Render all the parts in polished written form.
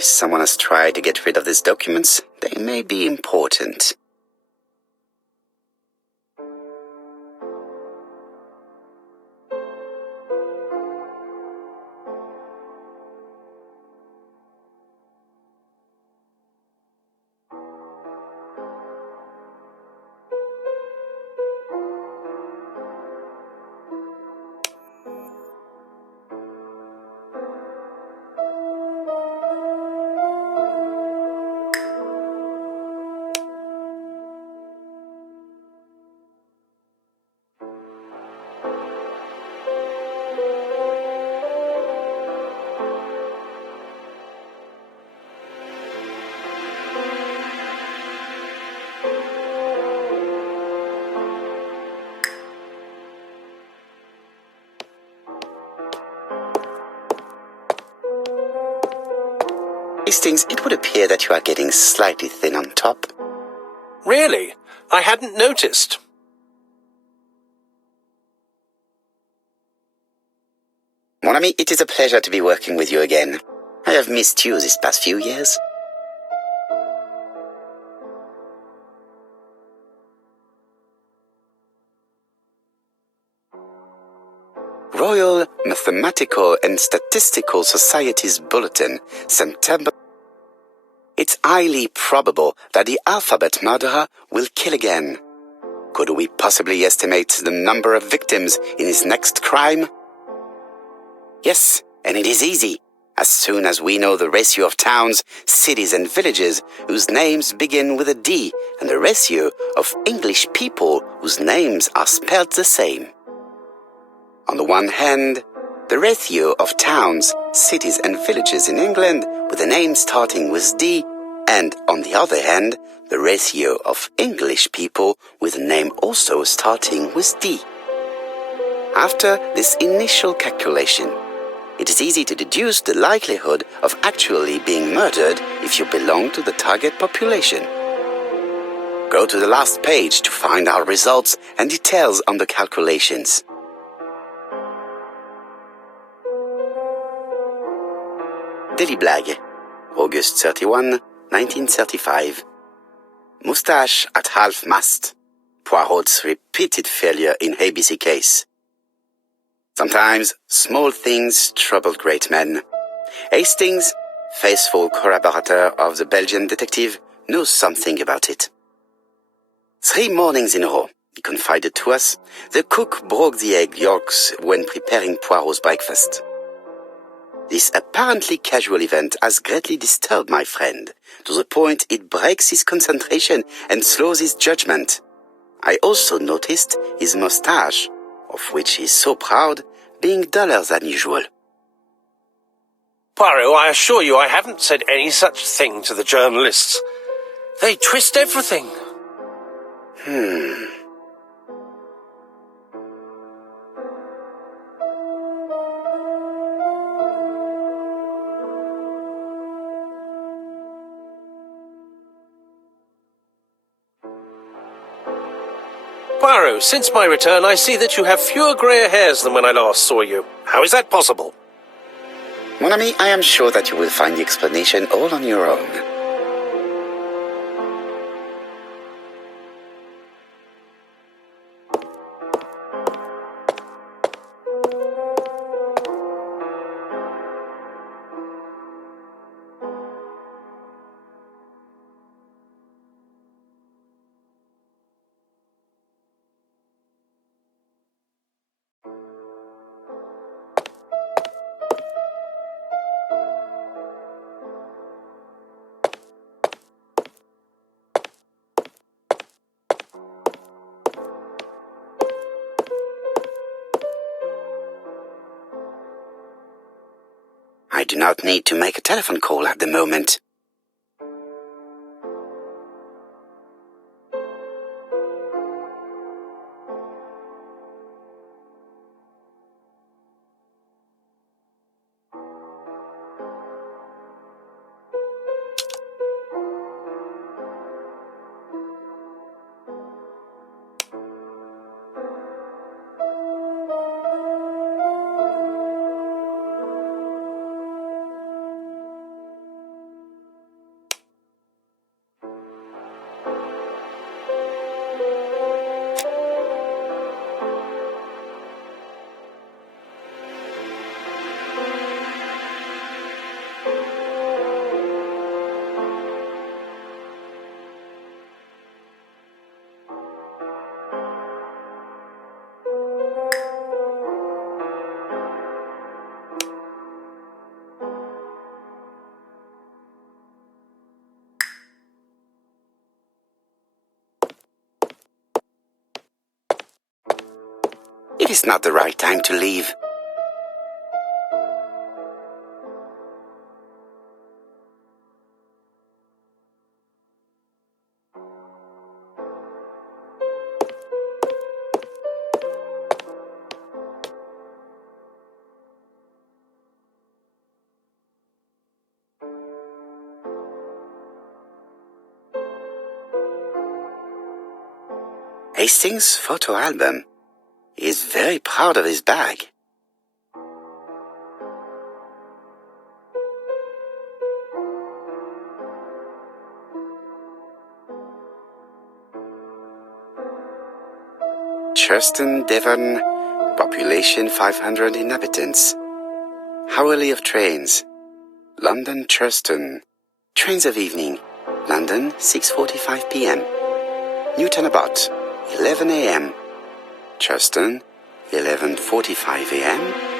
If someone has tried to get rid of these documents, they may be important. Hastings, it would appear that you are getting slightly thin on top. Really? I hadn't noticed. Mon ami, it is a pleasure to be working with you again. I have missed you these past few years. Royal Mathematical and Statistical Society's Bulletin, September. It's highly probable that the alphabet murderer will kill again. Could we possibly estimate the number of victims in his next crime? Yes, and it is easy. As soon as we know the ratio of towns, cities and villages whose names begin with a D and the ratio of English people whose names are spelled the same. On the one hand, the ratio of towns, cities and villages in England with a name starting with D, and on the other hand, the ratio of English people with a name also starting with D. After this initial calculation, it is easy to deduce the likelihood of actually being murdered if you belong to the target population. Go to the last page to find our results and details on the calculations. Daily Blag, August 31, 1935. Moustache at half-mast. Poirot's repeated failure in ABC case. Sometimes small things trouble great men. Hastings, faithful collaborator of the Belgian detective, knows something about it. 3 mornings in a row, he confided to us, the cook broke the egg yolks when preparing Poirot's breakfast. This apparently casual event has greatly disturbed my friend, to the point it breaks his concentration and slows his judgment. I also noticed his moustache, of which he is so proud, being duller than usual. Poirot, I assure you I haven't said any such thing to the journalists. They twist everything. Poirot, since my return, I see that you have fewer grey hairs than when I last saw you. How is that possible? Mon ami, I am sure that you will find the explanation all on your own. I do not need to make a telephone call at the moment. It is not the right time to leave. Hastings' photo album. He is very proud of his bag. Churston, Devon, population 500 inhabitants. Hourly of trains. London, Churston. Trains of evening. London, 6:45 p.m. Newton about 11 a.m. Churston, 11:45 a.m.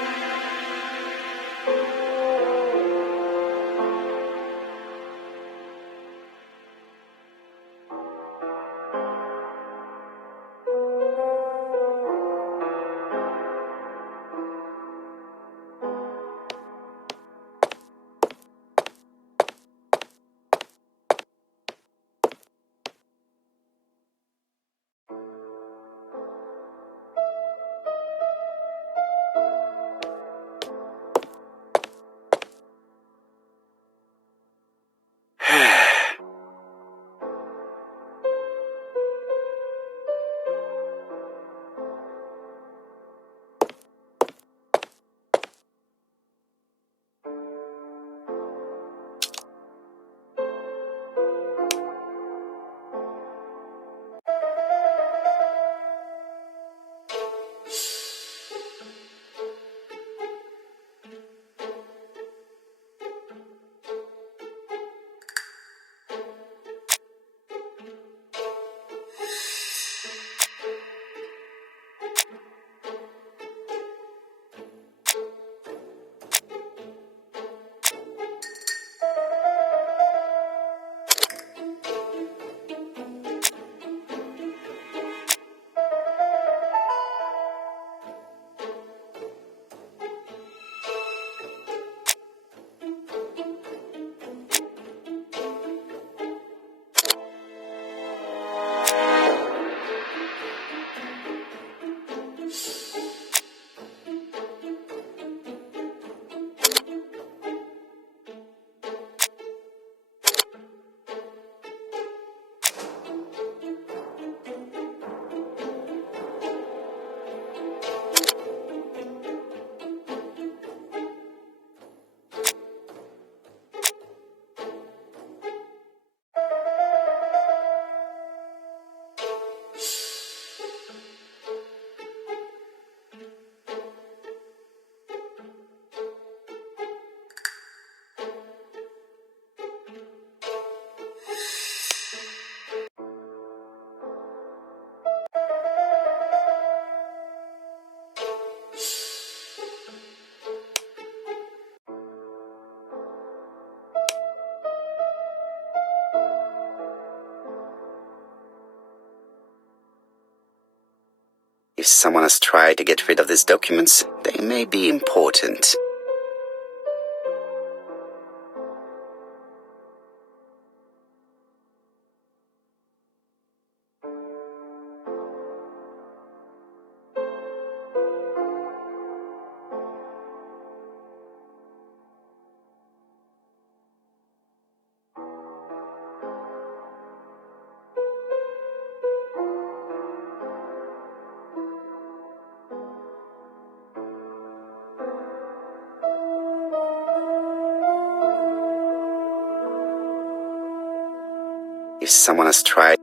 If someone has tried to get rid of these documents, they may be important. If someone has tried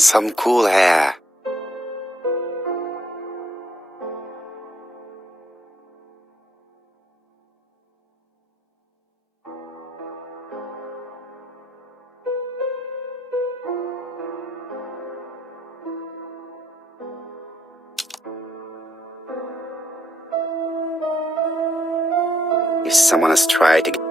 Some cool hair. If someone has tried to...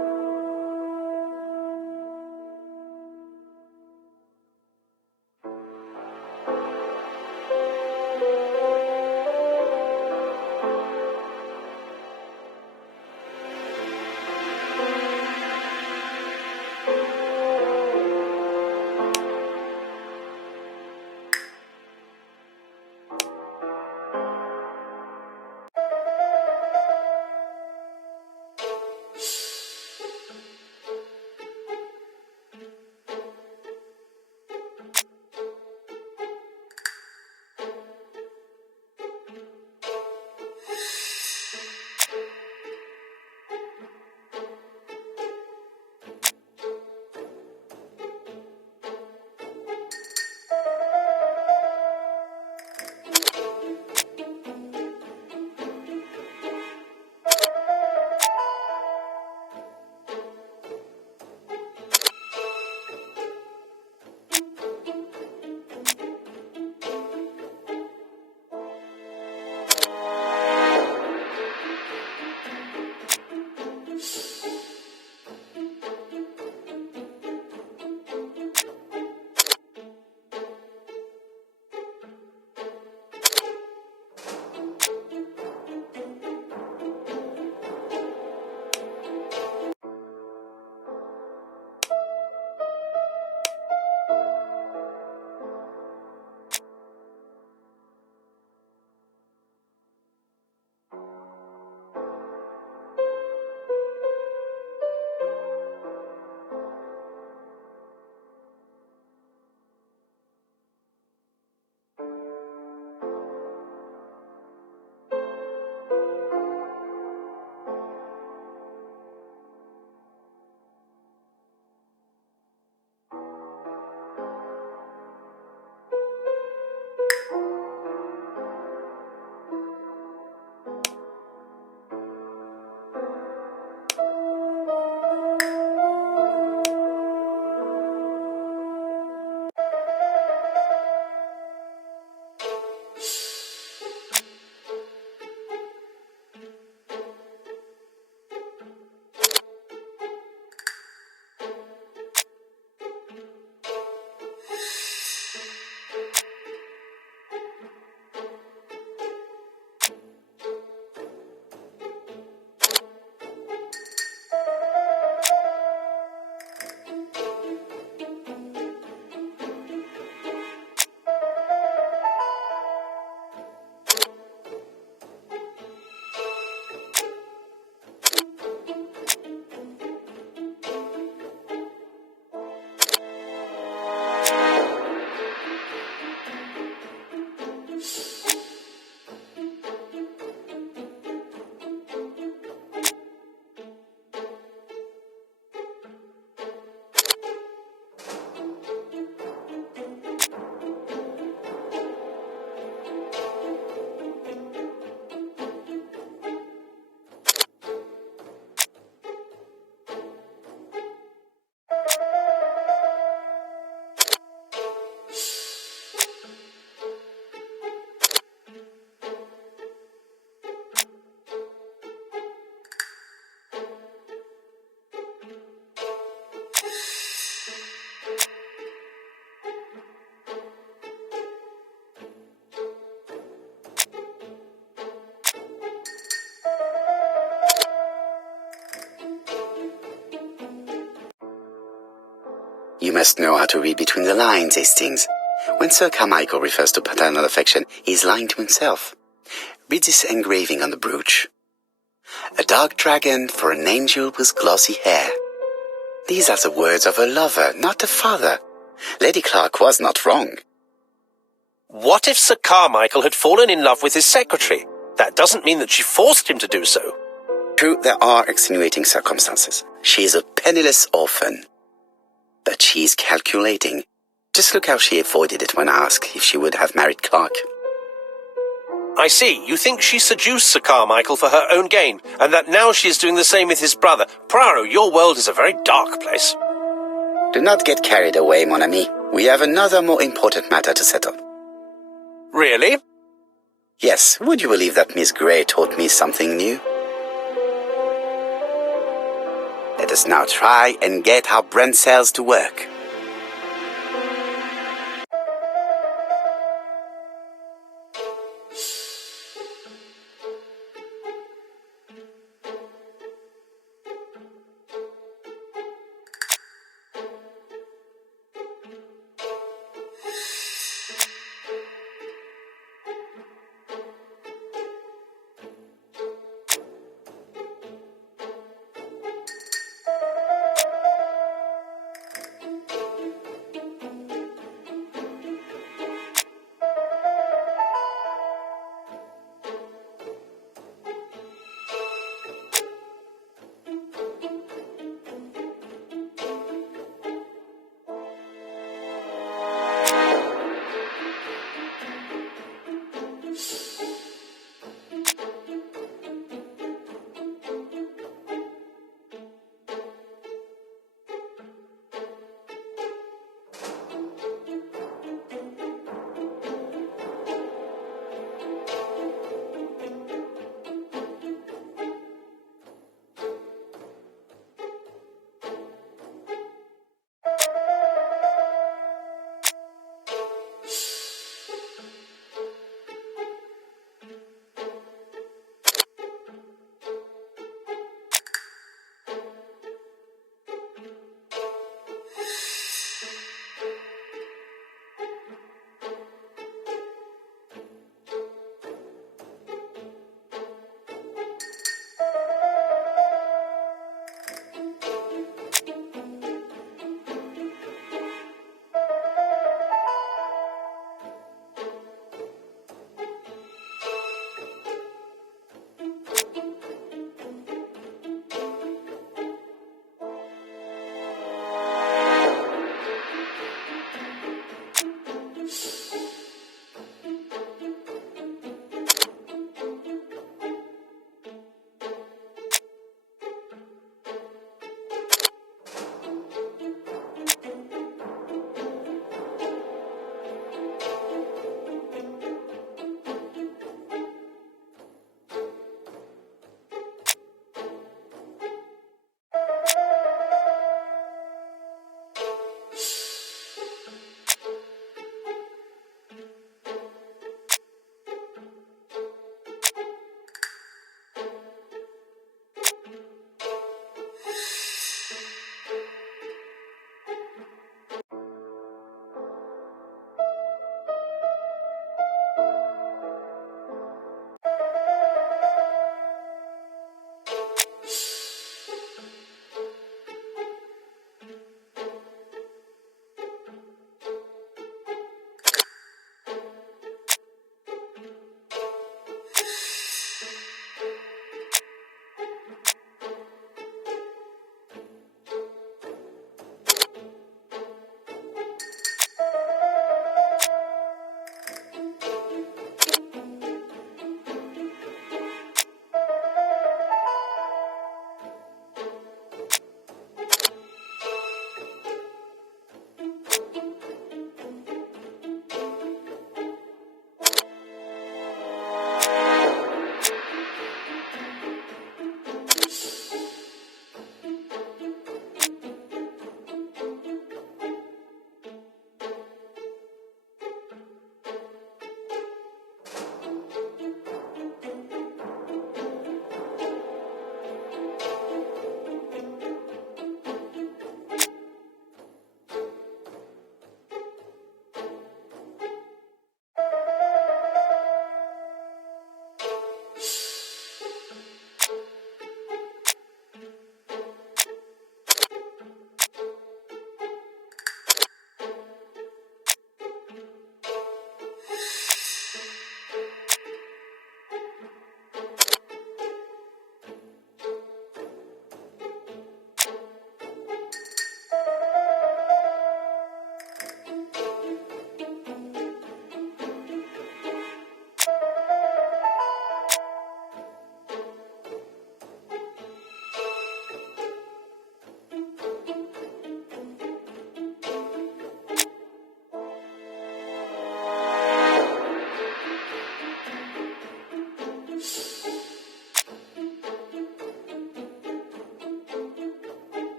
You must know how to read between the lines, Hastings. When Sir Carmichael refers to paternal affection, he is lying to himself. Read this engraving on the brooch. A dark dragon for an angel with glossy hair. These are the words of a lover, not a father. Lady Clark was not wrong. What if Sir Carmichael had fallen in love with his secretary? That doesn't mean that she forced him to do so. True, there are extenuating circumstances. She is a penniless orphan. But she is calculating. Just look how she avoided it when asked if she would have married Clark. I see. You think she seduced Sir Carmichael for her own gain, and that now she is doing the same with his brother. Poirot, your world is a very dark place. Do not get carried away, mon ami. We have another more important matter to settle. Really? Yes, would you believe that Miss Grey taught me something new? Let us now try and get our brain cells to work.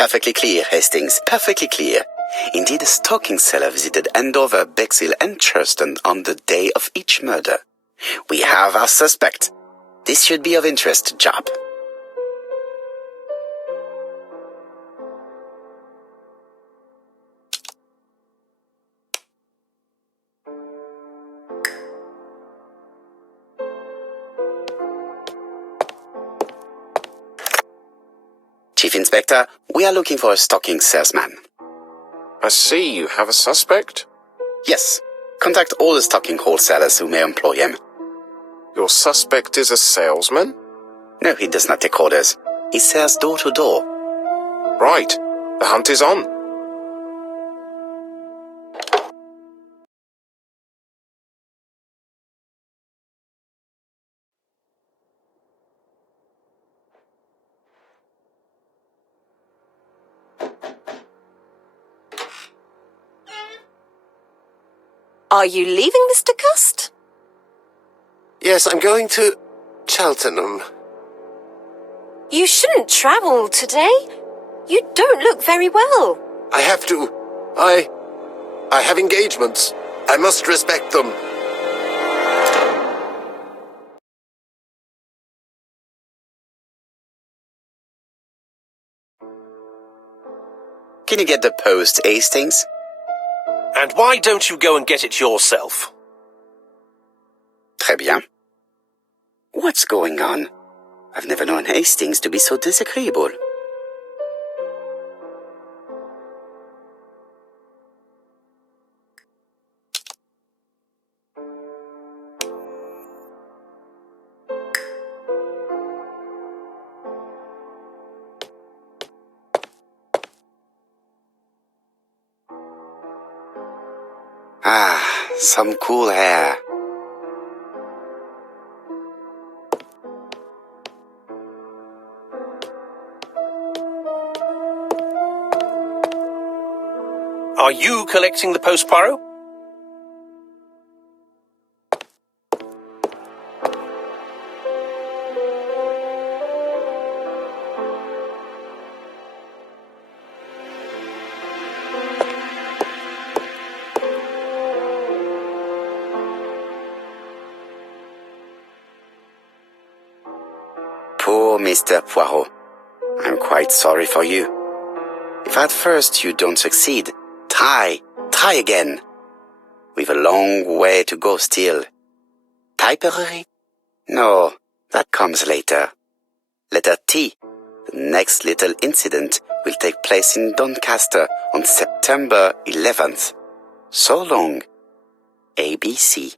Perfectly clear, Hastings, perfectly clear. Indeed, a stocking seller visited Andover, Bexhill and Churston on the day of each murder. We have our suspect. This should be of interest, Job. Chief Inspector, we are looking for a stocking salesman. I see you have a suspect. Yes. Contact all the stocking wholesalers who may employ him. Your suspect is a salesman? No, he does not take orders. He sells door to door. Right. The hunt is on. Are you leaving, Mr. Cust? Yes, I'm going to Cheltenham. You shouldn't travel today. You don't look very well. I have to. I have engagements. I must respect them. Can you get the post, Hastings? And why don't you go and get it yourself? Très bien. What's going on? I've never known Hastings to be so disagreeable. Ah, some cool air. Are you collecting the post, Poirot? Poor Mr. Poirot. I'm quite sorry for you. If at first you don't succeed, try again. We've a long way to go still. Typery? No, that comes later. Letter T. The next little incident will take place in Doncaster on September 11th. So long. ABC.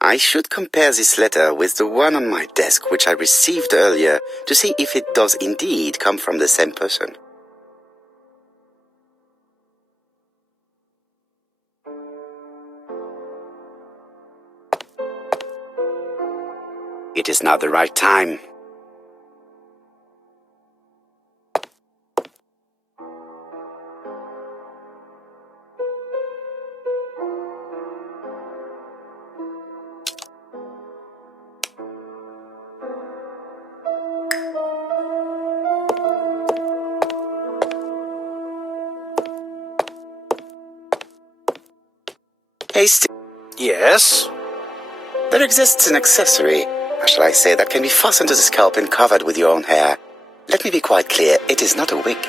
I should compare this letter with the one on my desk which I received earlier to see if it does indeed come from the same person. It is not the right time. Hasty. Yes? There exists an accessory, how shall I say, that can be fastened to the scalp and covered with your own hair. Let me be quite clear, it is not a wig.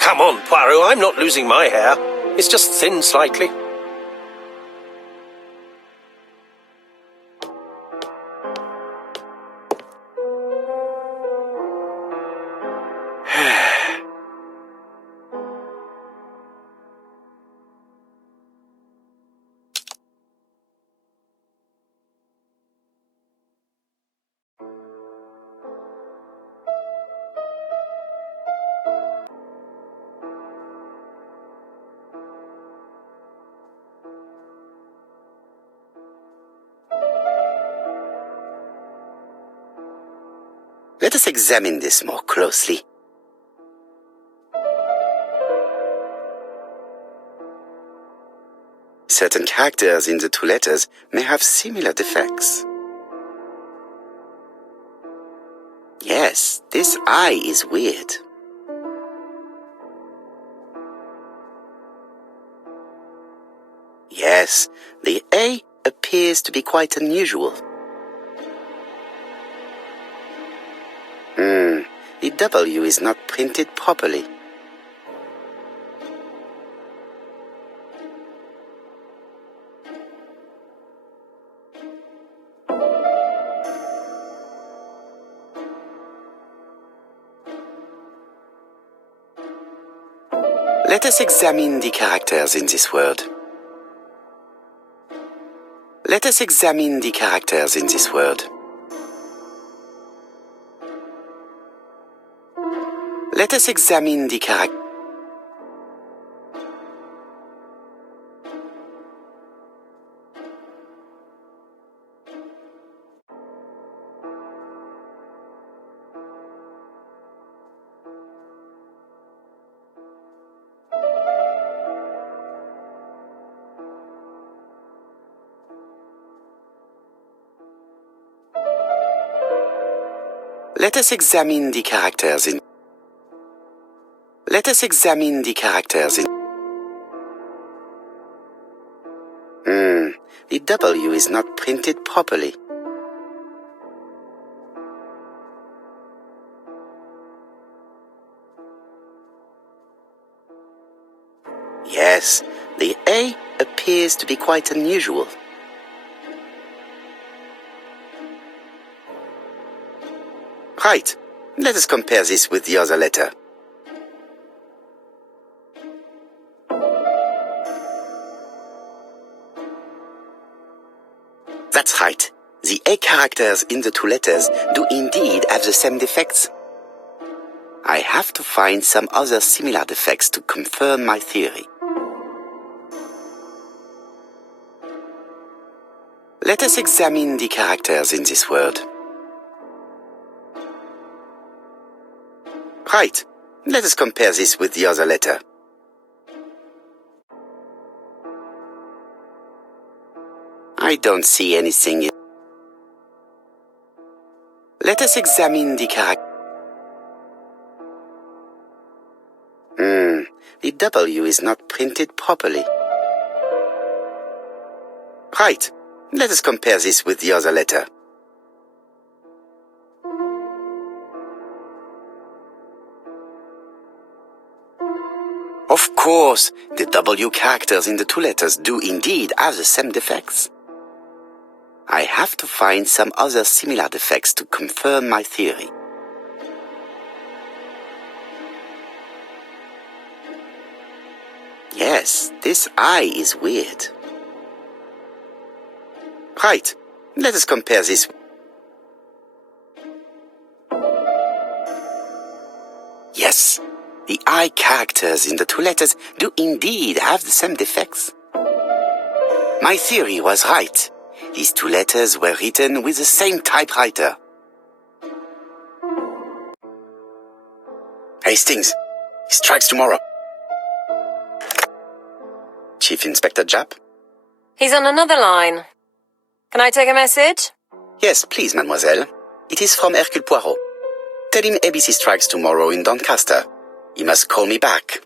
Come on, Poirot, I'm not losing my hair. It's just thin slightly. Let us examine this more closely. Certain characters in the two letters may have similar defects. Yes, this I is weird. Yes, the A appears to be quite unusual. The W is not printed properly. Let us examine the characters in this word. Let us examine the characters in this word. Let us examine the characters. Let us examine the characters in. Let us examine the characters in. The W is not printed properly. Yes, the A appears to be quite unusual. Right, let us compare this with the other letter. That's right. The A characters in the two letters do indeed have the same defects. I have to find some other similar defects to confirm my theory. Let us examine the characters in this word. Right. Let us compare this with the other letter. I don't see anything. Let us examine the character. The W is not printed properly. Right. Let us compare this with the other letter. Of course, the W characters in the two letters do indeed have the same defects. I have to find some other similar defects to confirm my theory. Yes, this I is weird. Right, let us compare this. Yes, the I characters in the two letters do indeed have the same defects. My theory was right. These two letters were written with the same typewriter. Hastings, he strikes tomorrow. Chief Inspector Japp? He's on another line. Can I take a message? Yes, please, mademoiselle. It is from Hercule Poirot. Tell him ABC strikes tomorrow in Doncaster. He must call me back.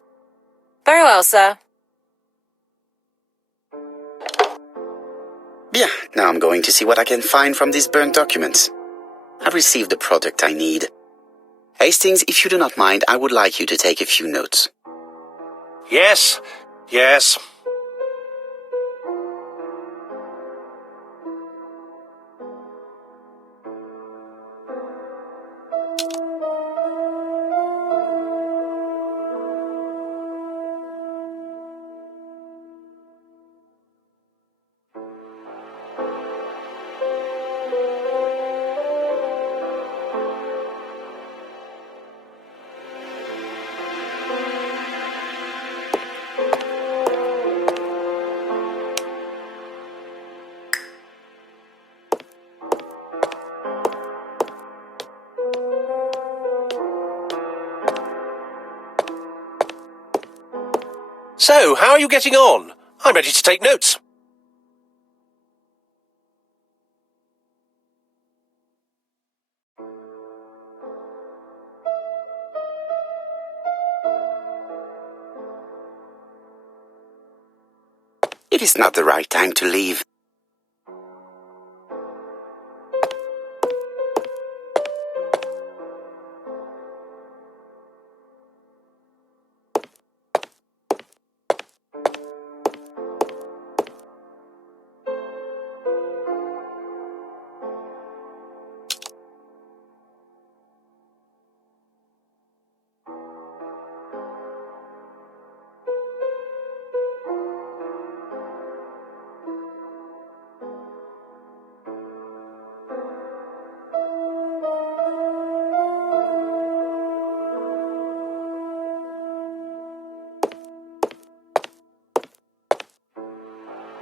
Very well, sir. Bien, now I'm going to see what I can find from these burnt documents. I've received the product I need. Hastings, if you do not mind, I would like you to take a few notes. Yes, yes. So, how are you getting on? I'm ready to take notes. It is not the right time to leave.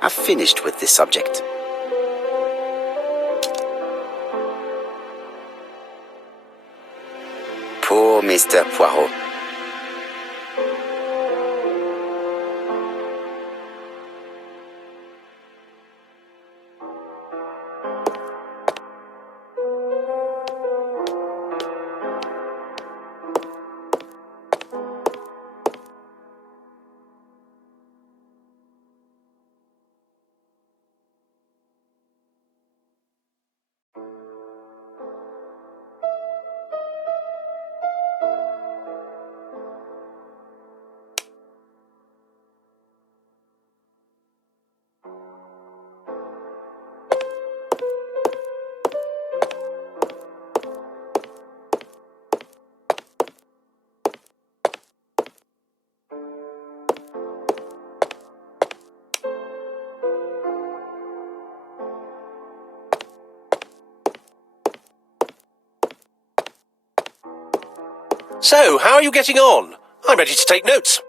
I've finished with this subject. Poor Mr. Poirot. So, how are you getting on? I'm ready to take notes.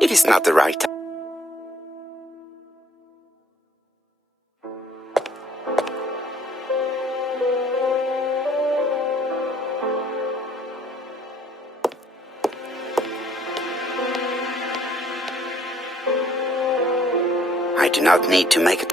It is not the right time. I do not need to make it.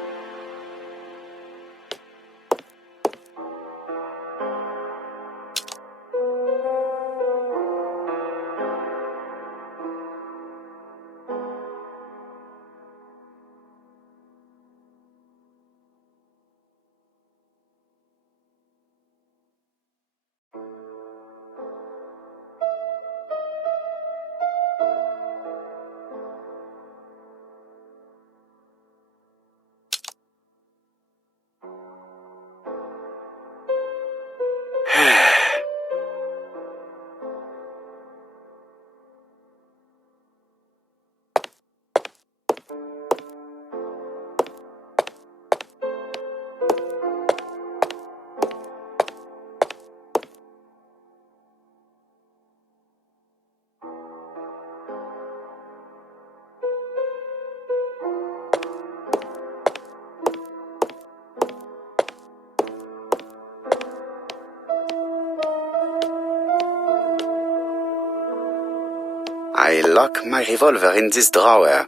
I lock my revolver in this drawer.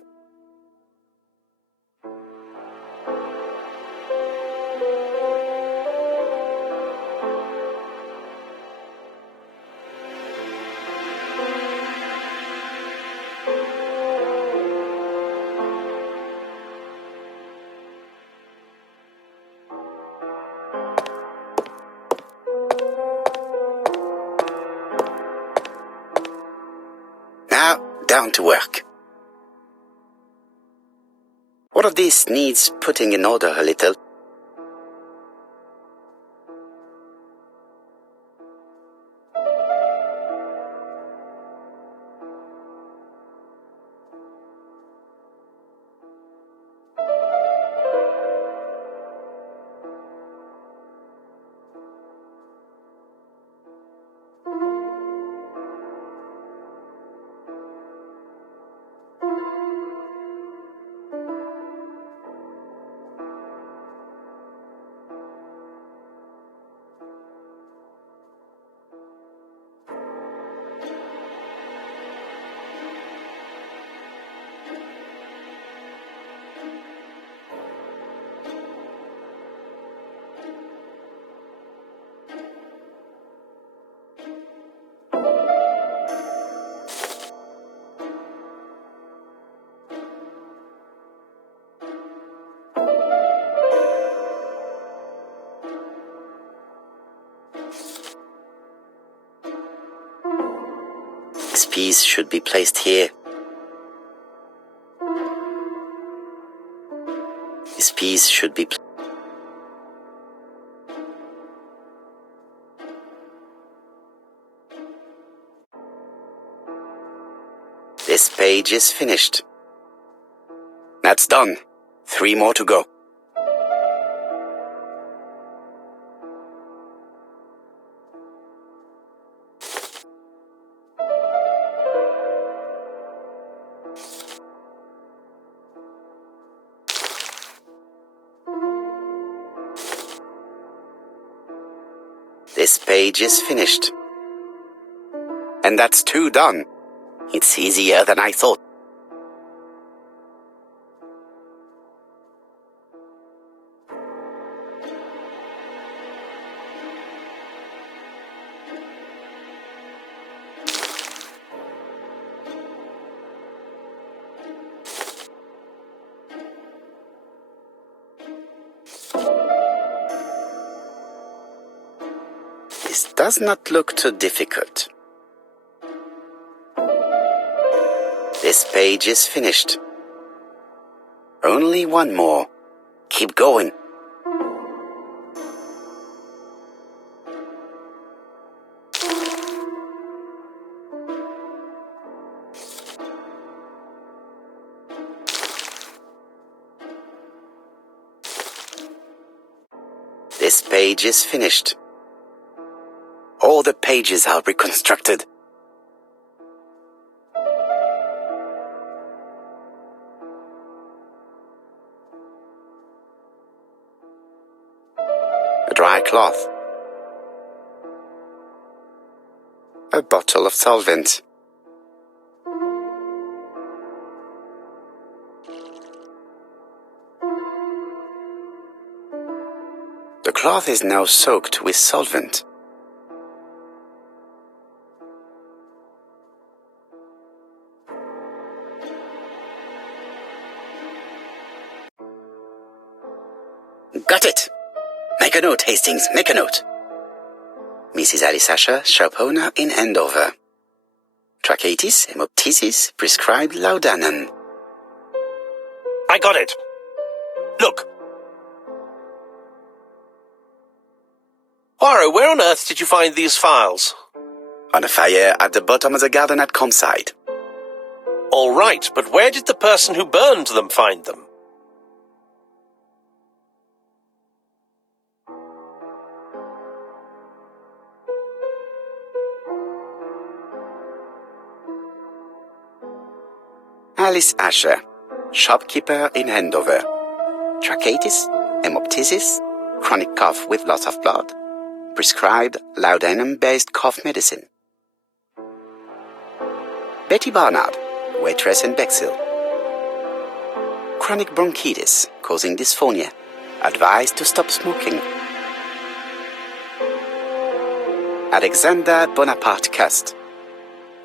Now, down to work. All of this needs putting in order a little. This piece should be placed here. This piece should be This page is finished. That's done. 3 more to go. This page is finished. And that's 2 done. It's easier than I thought. This does not look too difficult. This page is finished. Only 1 more. Keep going. This page is finished. All the pages are reconstructed. A dry cloth. A bottle of solvent. The cloth is now soaked with solvent. Got it! Make a note, Hastings, make a note. Mrs. Alice Asher, shop owner in Andover. Tracheitis, hemoptysis, prescribed laudanum. I got it. Look. Poirot, where on earth did you find these files? On a fire at the bottom of the garden at Comside. All right, but where did the person who burned them find them? Alice Asher, shopkeeper in Andover. Tracheitis, hemoptysis, chronic cough with loss of blood. Prescribed laudanum-based cough medicine. Betty Barnard, waitress in Bexhill. Chronic bronchitis causing dysphonia. Advised to stop smoking. Alexander Bonaparte Cust.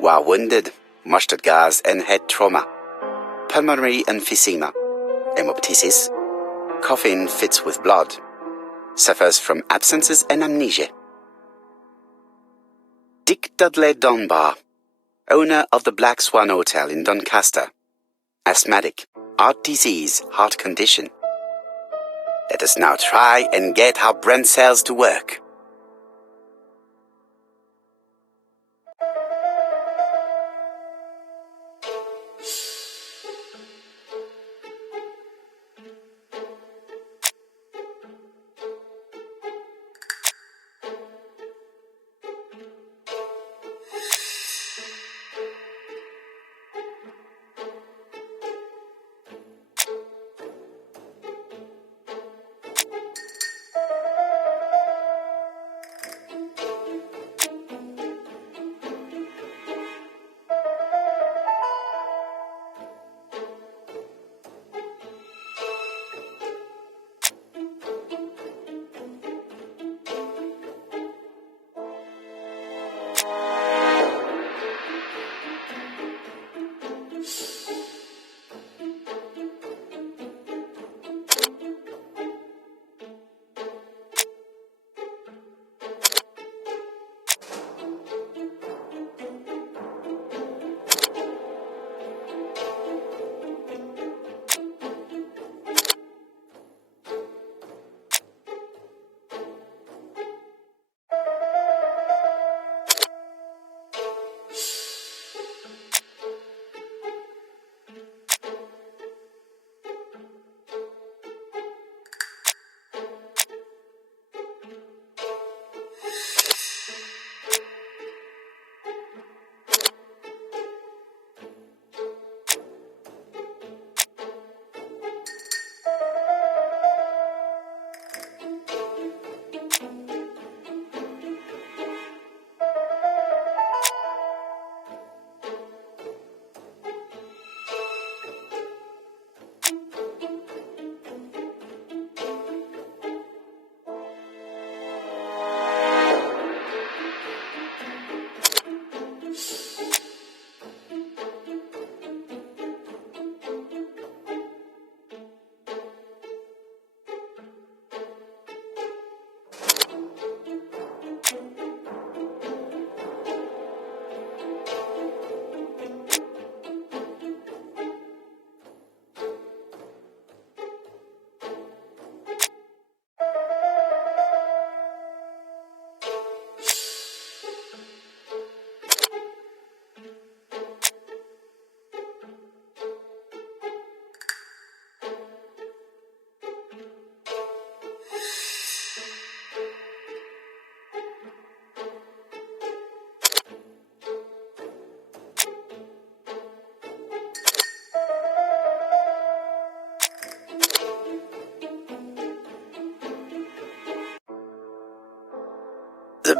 War wounded, mustard gas and head trauma. Pulmonary emphysema. Hemoptysis. Coughing fits with blood. Suffers from absences and amnesia. Dick Dudley Dunbar, owner of the Black Swan Hotel in Doncaster. Asthmatic, heart disease, heart condition. Let us now try and get our brain cells to work.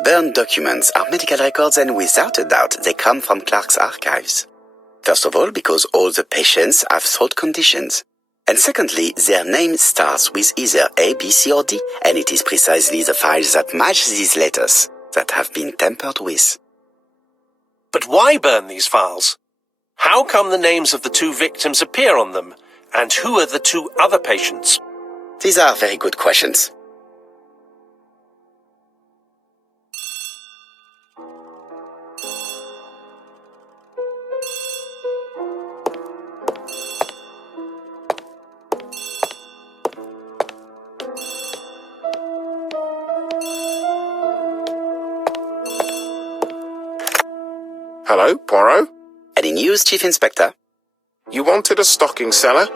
burned documents are medical records, and without a doubt they come from Clark's archives. First of all, because all the patients have throat conditions. And secondly, their name starts with either A, B, C or D, and it is precisely the files that match these letters that have been tampered with. But why burn these files? How come the names of the two victims appear on them? And who are the two other patients? These are very good questions. Hello, Poirot? Any news, Chief Inspector? You wanted a stocking seller?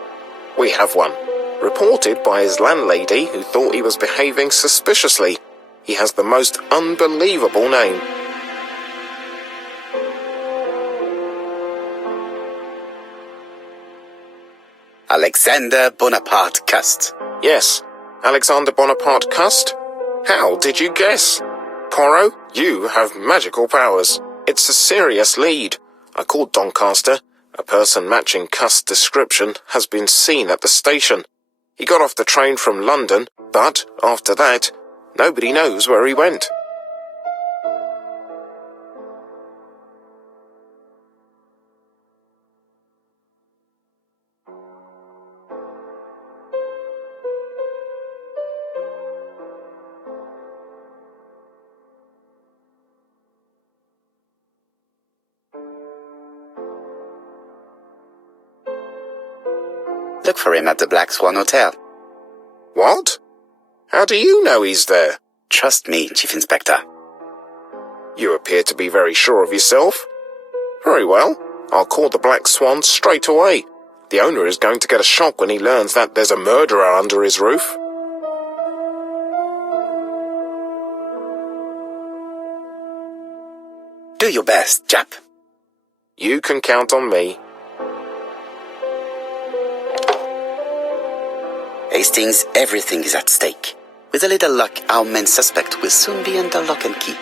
We have one. Reported by his landlady, who thought he was behaving suspiciously. He has the most unbelievable name. Alexander Bonaparte Cust. Yes, Alexander Bonaparte Cust? How did you guess? Poirot, you have magical powers. It's a serious lead. I called Doncaster. A person matching Cust's description has been seen at the station. He got off the train from London, but after that, nobody knows where he went. Look for him at the Black Swan Hotel. What? How do you know he's there? Trust me, Chief Inspector. You appear to be very sure of yourself. Very well, I'll call the Black Swan straight away. The owner is going to get a shock when he learns that there's a murderer under his roof. Do your best, Jap. You can count on me. Hastings, everything is at stake. With a little luck, our main suspect will soon be under lock and key.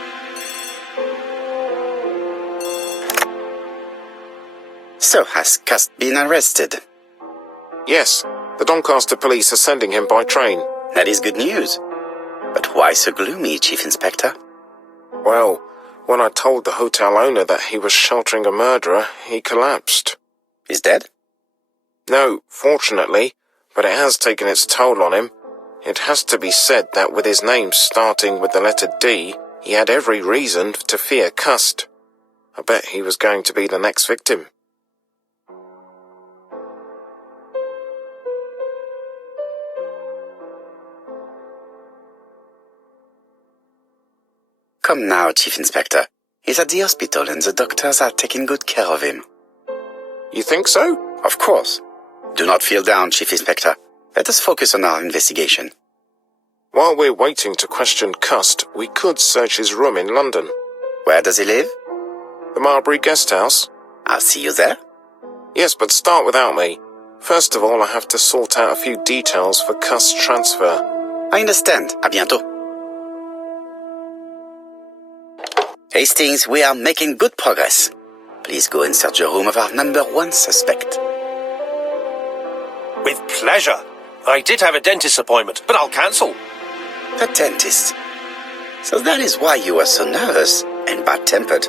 So, has Cust been arrested? Yes, the Doncaster police are sending him by train. That is good news. But why so gloomy, Chief Inspector? Well, when I told the hotel owner that he was sheltering a murderer, he collapsed. He's dead? No, fortunately, but it has taken its toll on him. It has to be said that with his name starting with the letter D, he had every reason to fear Cust. I bet he was going to be the next victim. Come now, Chief Inspector. He's at the hospital and the doctors are taking good care of him. You think so? Of course. Do not feel down, Chief Inspector. Let us focus on our investigation. While we're waiting to question Cust, we could search his room in London. Where does he live? The Marbury Guest House. I'll see you there. Yes, but start without me. First of all, I have to sort out a few details for Cust's transfer. I understand. À bientôt. Hastings, we are making good progress. Please go and search the room of our number 1 suspect. With pleasure. I did have a dentist appointment, but I'll cancel. The dentist. So that is why you were so nervous and bad-tempered.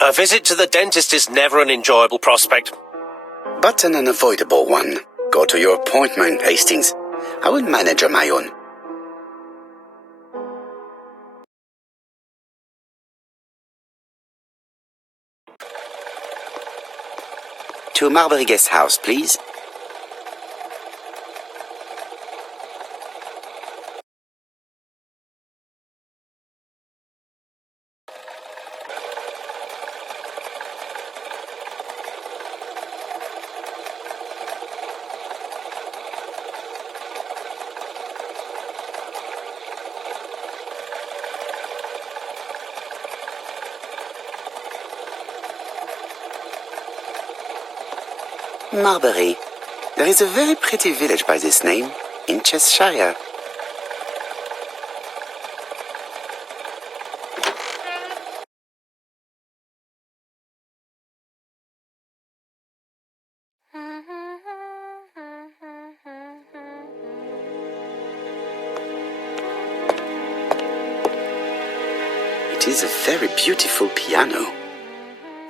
A visit to the dentist is never an enjoyable prospect. But an unavoidable one. Go to your appointment, Hastings. I will manage on my own. To Marbury Guest House, please. Marbury. There is a very pretty village by this name, in Cheshire. It is a very beautiful piano.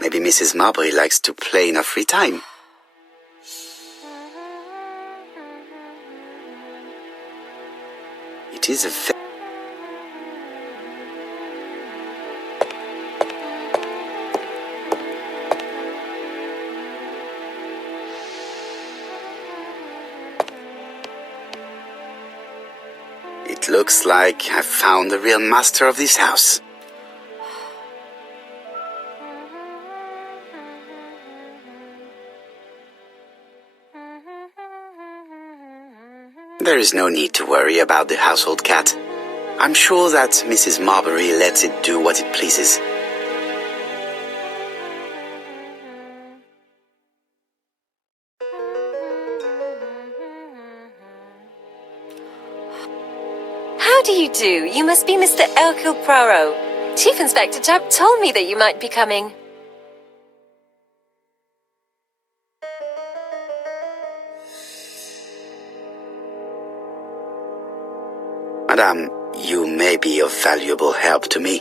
Maybe Mrs. Marbury likes to play in her free time. It is a It looks like I've found the real master of this house. There is no need to worry about the household cat. I'm sure that Mrs. Marbury lets it do what it pleases. How do you do? You must be Mr. Hercule Poirot. Chief Inspector Jupp told me that you might be coming. Madame, you may be of valuable help to me.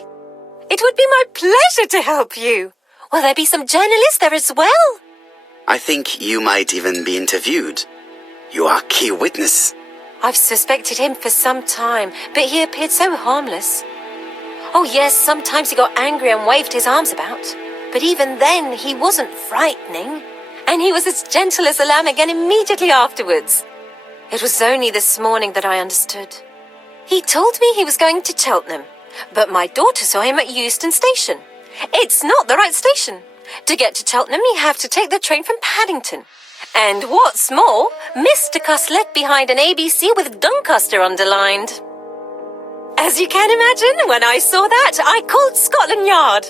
It would be my pleasure to help you. Will there be some journalists there as well? I think you might even be interviewed. You are key witness. I've suspected him for some time, but he appeared so harmless. Oh yes, sometimes he got angry and waved his arms about. But even then, he wasn't frightening. And he was as gentle as a lamb again immediately afterwards. It was only this morning that I understood. He told me he was going to Cheltenham, but my daughter saw him at Euston Station. It's not the right station. To get to Cheltenham, you have to take the train from Paddington. And what's more, Mr. Cuss left behind an ABC with Doncaster underlined. As you can imagine, when I saw that, I called Scotland Yard.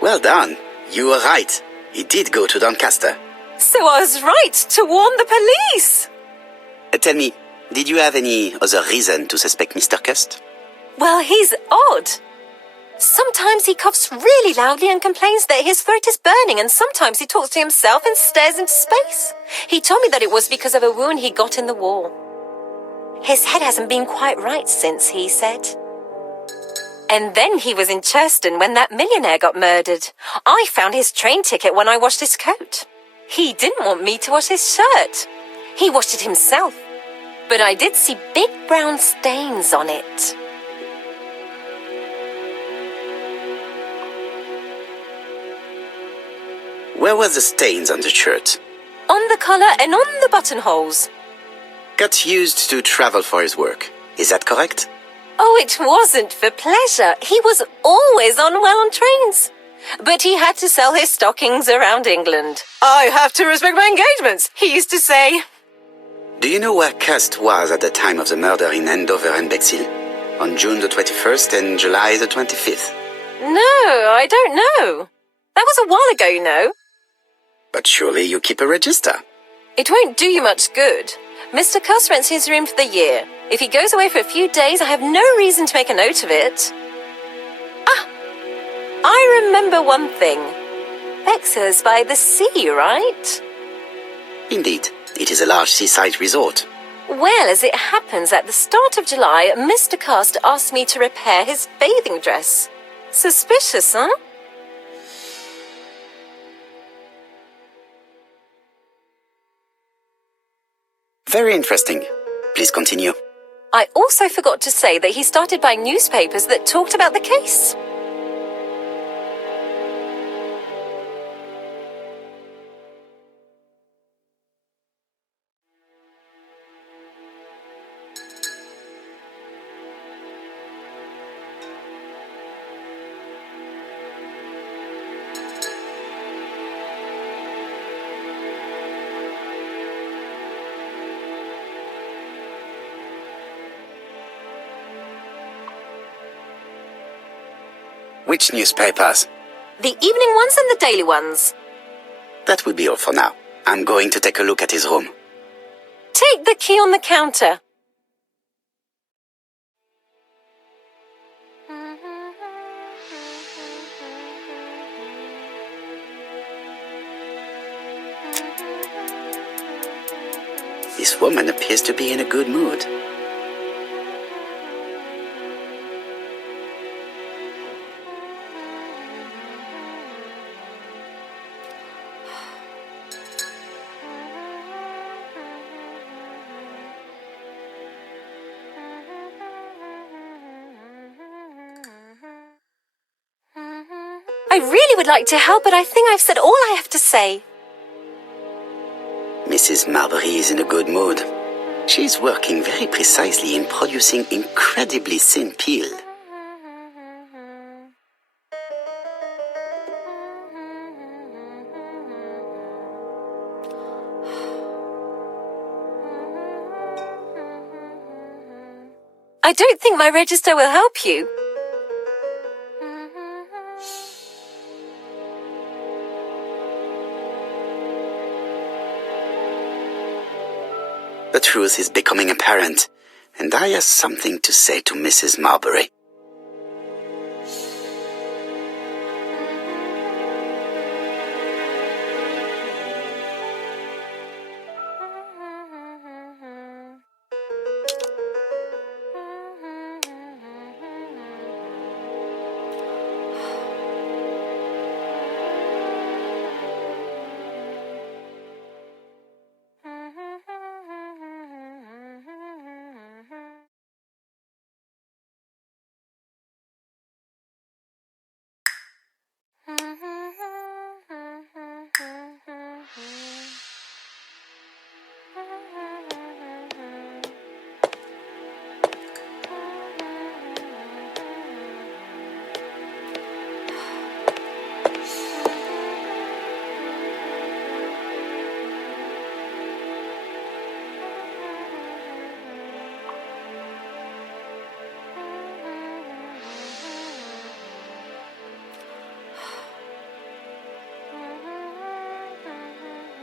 Well done. You were right. He did go to Doncaster. So I was right to warn the police. Tell me, did you have any other reason to suspect Mr. Cust? Well, he's odd. Sometimes he coughs really loudly and complains that his throat is burning, and sometimes he talks to himself and stares into space. He told me that it was because of a wound he got in the war. His head hasn't been quite right since, he said. And then he was in Churston when that millionaire got murdered. I found his train ticket when I washed his coat. He didn't want me to wash his shirt. He washed it himself. But I did see big brown stains on it. Where were the stains on the shirt? On the collar and on the buttonholes. Cut used to travel for his work. Is that correct? Oh, it wasn't for pleasure. He was always unwell on trains. But he had to sell his stockings around England. I have to respect my engagements, he used to say. Do you know where Cust was at the time of the murder in Andover and Bexhill? On June the 21st and July the 25th? No, I don't know. That was a while ago, you know. But surely you keep a register. It won't do you much good. Mr. Cuss rents his room for the year. If he goes away for a few days, I have no reason to make a note of it. Ah, I remember one thing. Bexhill's by the sea, right? Indeed, it is a large seaside resort. Well, as it happens, at the start of July, Mr. Cust asked me to repair his bathing dress. Suspicious, huh? Very interesting. Please continue. I also forgot to say that he started buying newspapers that talked about the case. Which newspapers? The evening ones and the daily ones. That will be all for now. I'm going to take a look at his room. Take the key on the counter. This woman appears to be in a good mood. I really would like to help, but I think I've said all I have to say. Mrs. Marbury is in a good mood. She's working very precisely in producing incredibly thin peel. I don't think my register will help you. The truth is becoming apparent, and I have something to say to Mrs. Marbury.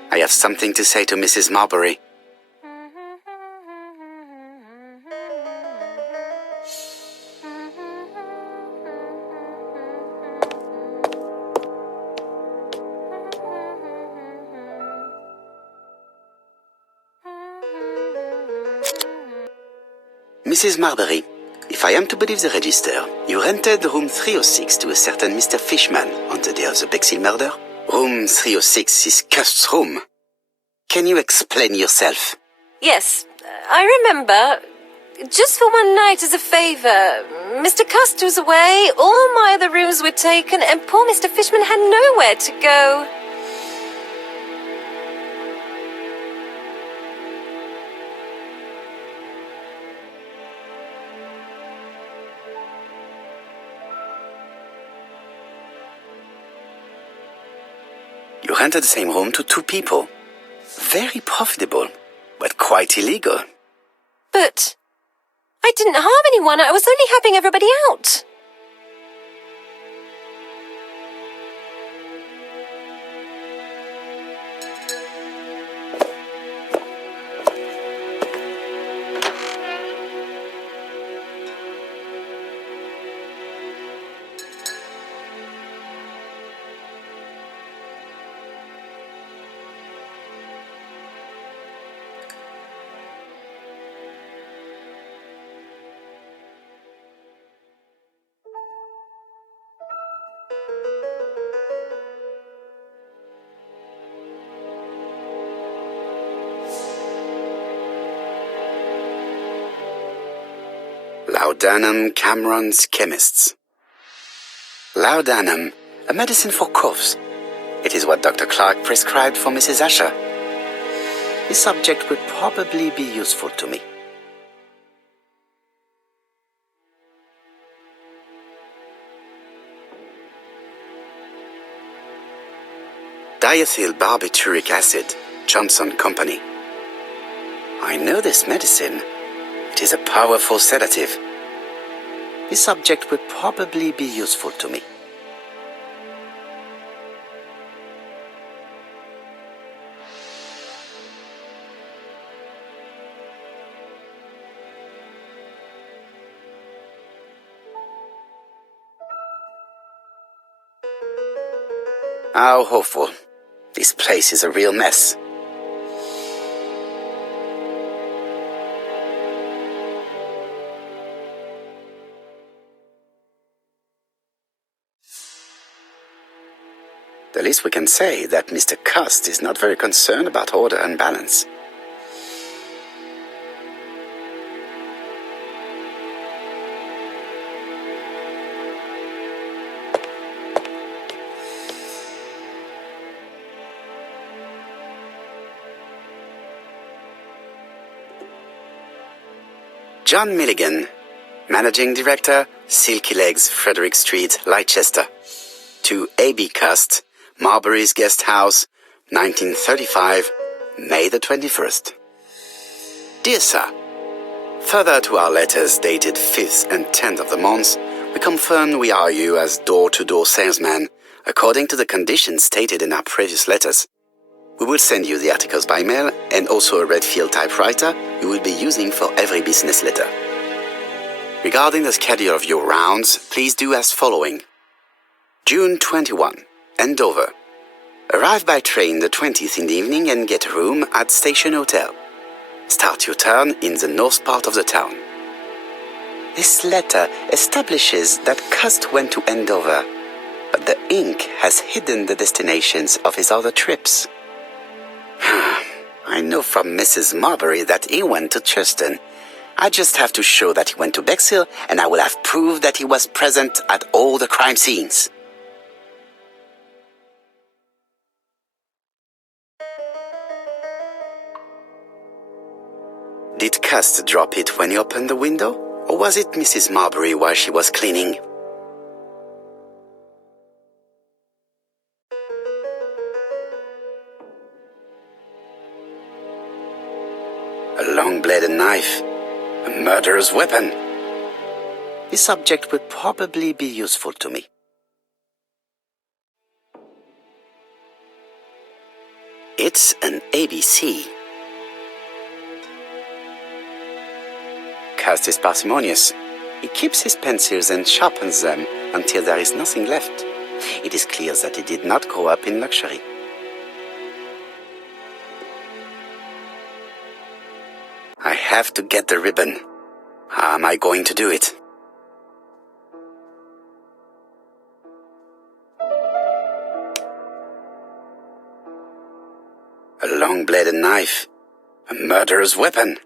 I have something to say to Mrs. Marbury. Mrs. Marbury, if I am to believe the register, you rented room 306 to a certain Mr. Fishman on the day of the Bexhill murder? Room 306 is Cust's room. Can you explain yourself? Yes, I remember. Just for one night as a favour. Mr. Cust was away, all my other rooms were taken, and poor Mr. Fishman had nowhere to go. You rented the same room to two people. Very profitable, but quite illegal. But I didn't harm anyone. I was only helping everybody out. Laudanum Cameron's Chemists. Laudanum, a medicine for coughs. It is what Dr. Clark prescribed for Mrs. Asher. This subject would probably be useful to me. Diethyl barbituric acid, Johnson Company. I know this medicine. It is a powerful sedative. This subject would probably be useful to me. How hopeful. This place is a real mess. The least we can say that Mr. Cust is not very concerned about order and balance. John Milligan, Managing Director, Silky Legs, Frederick Street, Leicester. To A.B. Cust, Marbury's Guest House, 1935, May the 21st. Dear Sir, further to our letters dated 5th and 10th of the month, we confirm we are you as door-to-door salesman, according to the conditions stated in our previous letters. We will send you the articles by mail and also a Redfield typewriter you will be using for every business letter. Regarding the schedule of your rounds, please do as following. June 21, Andover. Arrive by train the 20th in the evening and get a room at Station Hotel. Start your turn in the north part of the town. This letter establishes that Cust went to Andover, but the ink has hidden the destinations of his other trips. I know from Mrs. Marbury that he went to Churston. I just have to show that he went to Bexhill, and I will have proved that he was present at all the crime scenes. Did Cust drop it when he opened the window, or was it Mrs. Marbury while she was cleaning? A long-bladed knife, a murderer's weapon. This object would probably be useful to me. It's an ABC. Cust is parsimonious. He keeps his pencils and sharpens them until there is nothing left. It is clear that he did not grow up in luxury. I have to get the ribbon. How am I going to do it? A long-bladed knife, a murderer's weapon.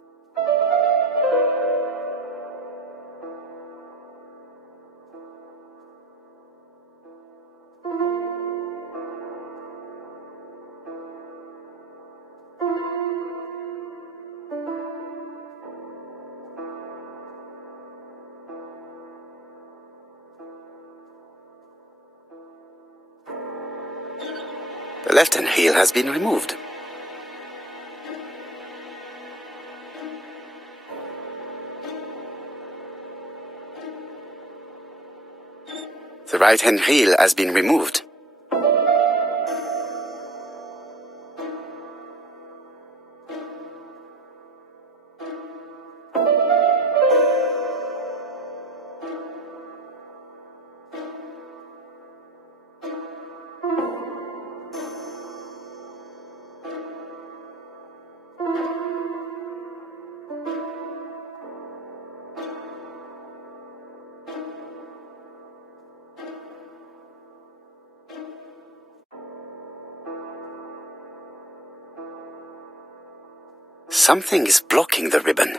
The left-hand heel has been removed. The right-hand heel has been removed. Something is blocking the ribbon.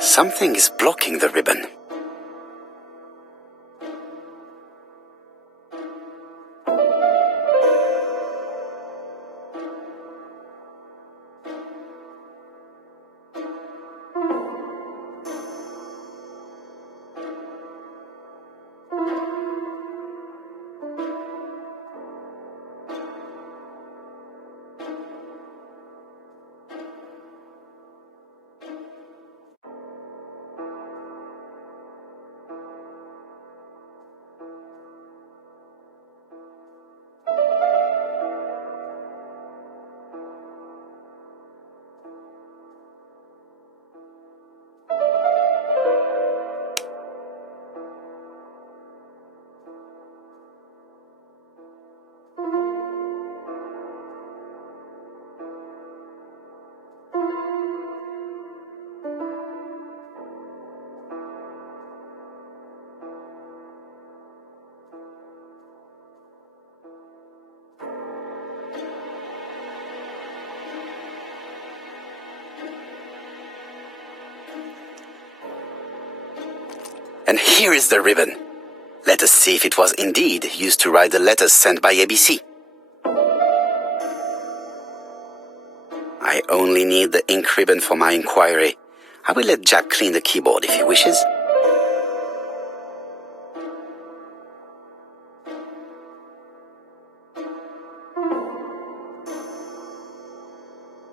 Something is blocking the ribbon. And here is the ribbon. Let us see if it was indeed used to write the letters sent by ABC. I only need the ink ribbon for my inquiry. I will let Jack clean the keyboard if he wishes.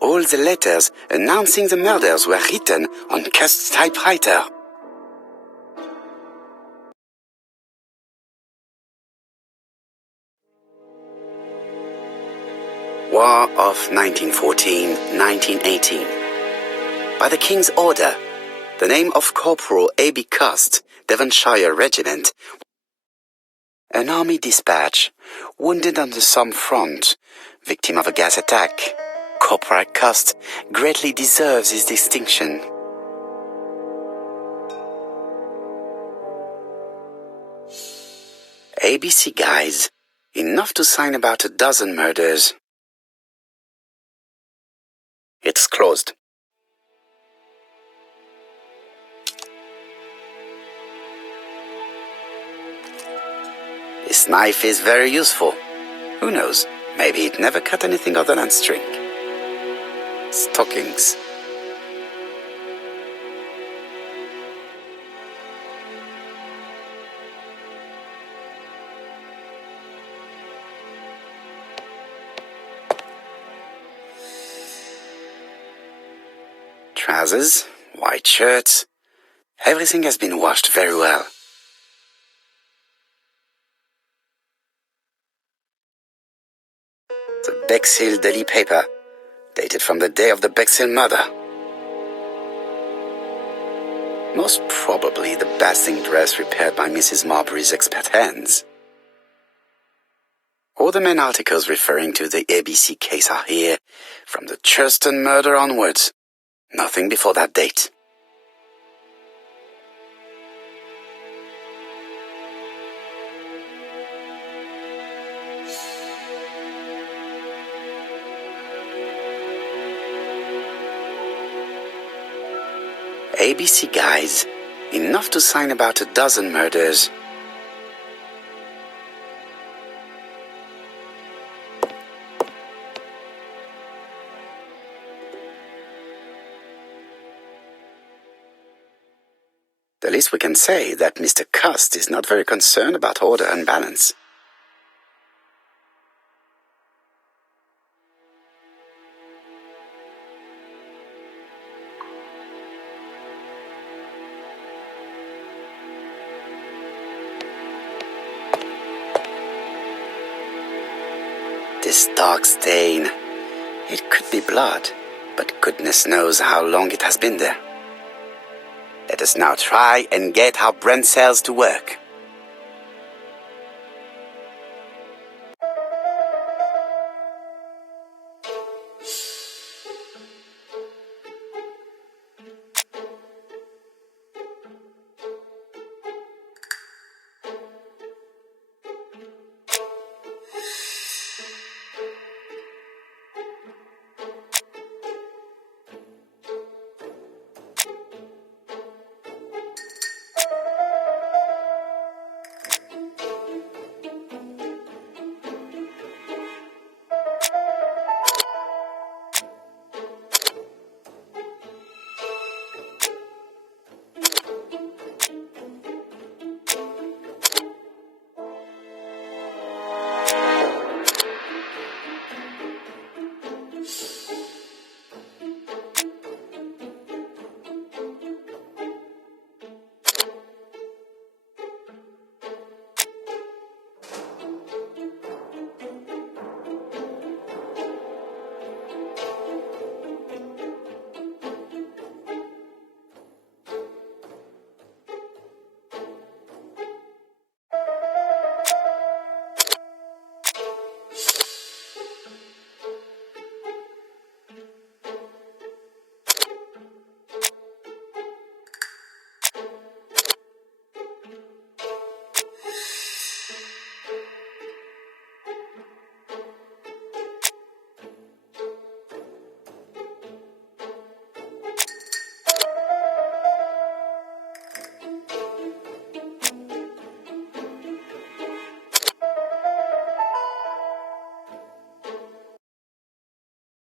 All the letters announcing the murders were written on Cust's typewriter. War of 1914-1918. By the King's order, the name of Corporal A.B. Cust, Devonshire Regiment, an army dispatch, wounded on the Somme front, victim of a gas attack. Corporal Cust greatly deserves his distinction. ABC guys, enough to sign about a dozen murders. It's closed. This knife is very useful. Who knows, maybe it never cut anything other than string. Stockings. Trousers, white shirts. Everything has been washed very well. The Bexhill daily paper, dated from the day of the Bexhill murder. Most probably the basting dress repaired by Mrs. Marbury's expert hands. All the main articles referring to the ABC case are here, from the Churston murder onwards. Nothing before that date. ABC guys, enough to sign about a dozen murders. The least we can say that Mr. Cust is not very concerned about order and balance. This dark stain, it could be blood, but goodness knows how long it has been there. Let us now try and get our brain cells to work.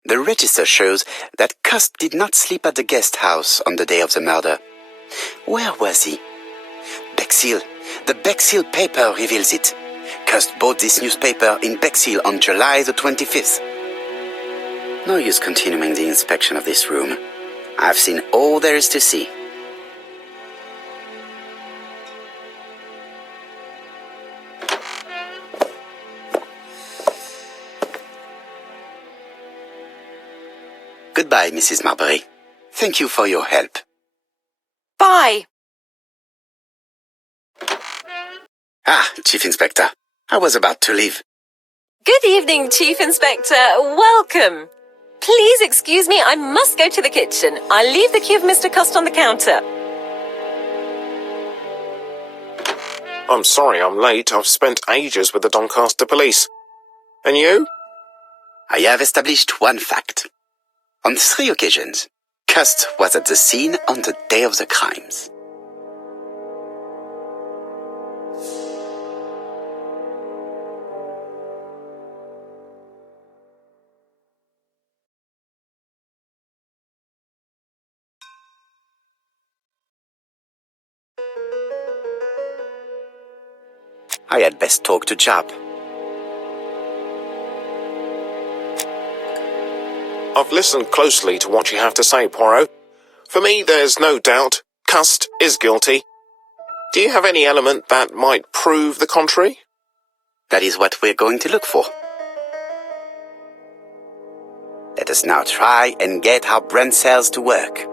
The register shows that Cust did not sleep at the guest house on the day of the murder. Where was he? Bexhill. The Bexhill paper reveals it. Cust bought this newspaper in Bexhill on July the 25th. No use continuing the inspection of this room. I've seen all there is to see. Goodbye, Mrs. Marbury. Thank you for your help. Bye. Ah, Chief Inspector. I was about to leave. Good evening, Chief Inspector. Welcome. Please excuse me, I must go to the kitchen. I'll leave the key of Mr. Cust on the counter. I'm sorry I'm late. I've spent ages with the Doncaster police. And you? I have established one fact. On 3 occasions, Cust was at the scene on the day of the crimes. I had best talk to Job. I've listened closely to what you have to say, Poirot. For me, there's no doubt Cust is guilty. Do you have any element that might prove the contrary? That is what we're going to look for. Let us now try and get our brain cells to work.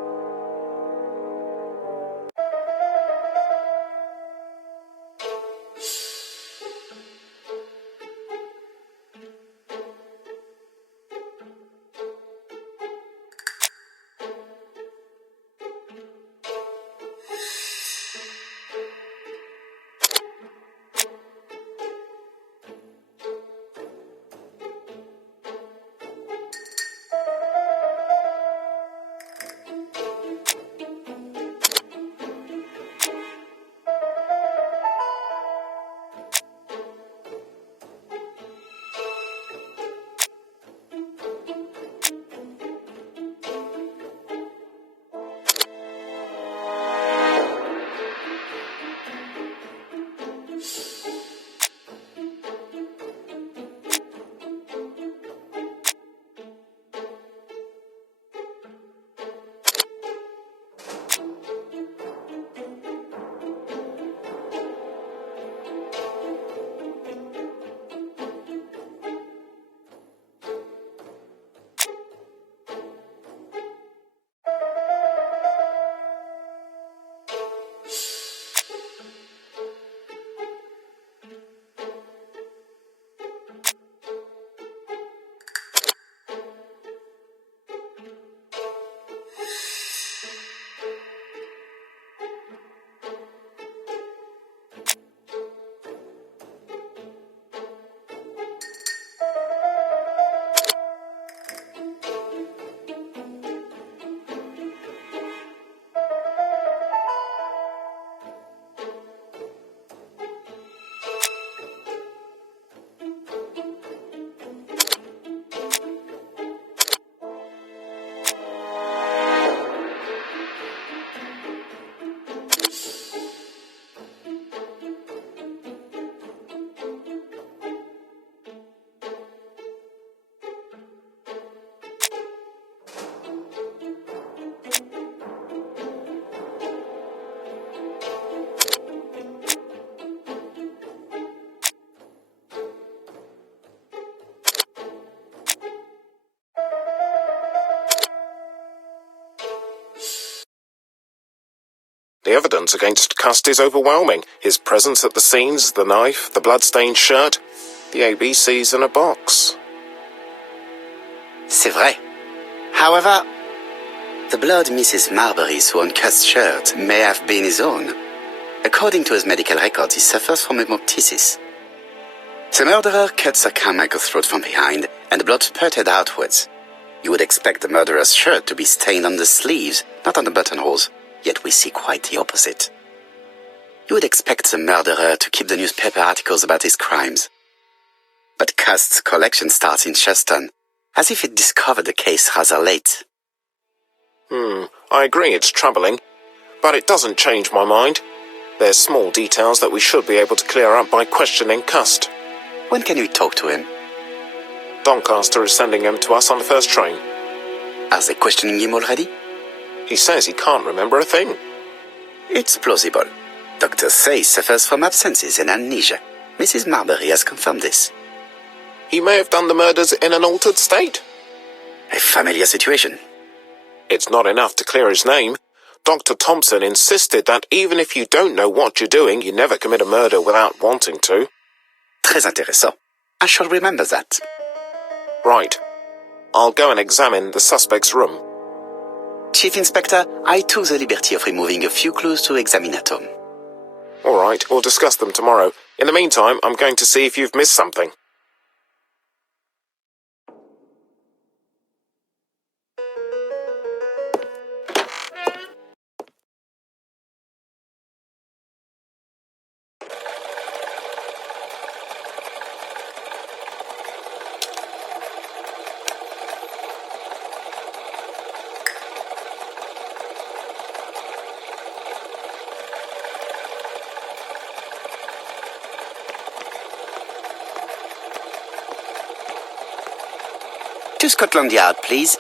The evidence against Cust is overwhelming. His presence at the scenes, the knife, the blood-stained shirt, the ABCs in a box. C'est vrai. However, the blood Mrs. Marbury saw on Cust's shirt may have been his own. According to his medical records, he suffers from hemoptysis. The murderer cut Sir Carmichael's throat from behind, and the blood spurted outwards. You would expect the murderer's shirt to be stained on the sleeves, not on the buttonholes. Yet we see quite the opposite. You would expect the murderer to keep the newspaper articles about his crimes. But Cust's collection starts in Shuston, as if it discovered the case rather late. I agree it's troubling, but it doesn't change my mind. There's small details that we should be able to clear up by questioning Cust. When can we talk to him? Doncaster is sending him to us on the first train. Are they questioning him already? He says he can't remember a thing. It's plausible. Doctors say he suffers from absences and amnesia. Mrs. Marbury has confirmed this. He may have done the murders in an altered state. A familiar situation. It's not enough to clear his name. Dr. Thompson insisted that even if you don't know what you're doing, you never commit a murder without wanting to. Très intéressant. I shall remember that. Right. I'll go and examine the suspect's room. Chief Inspector, I took the liberty of removing a few clues to examinatum. All right, we'll discuss them tomorrow. In the meantime, I'm going to see if you've missed something. To Scotland Yard, please.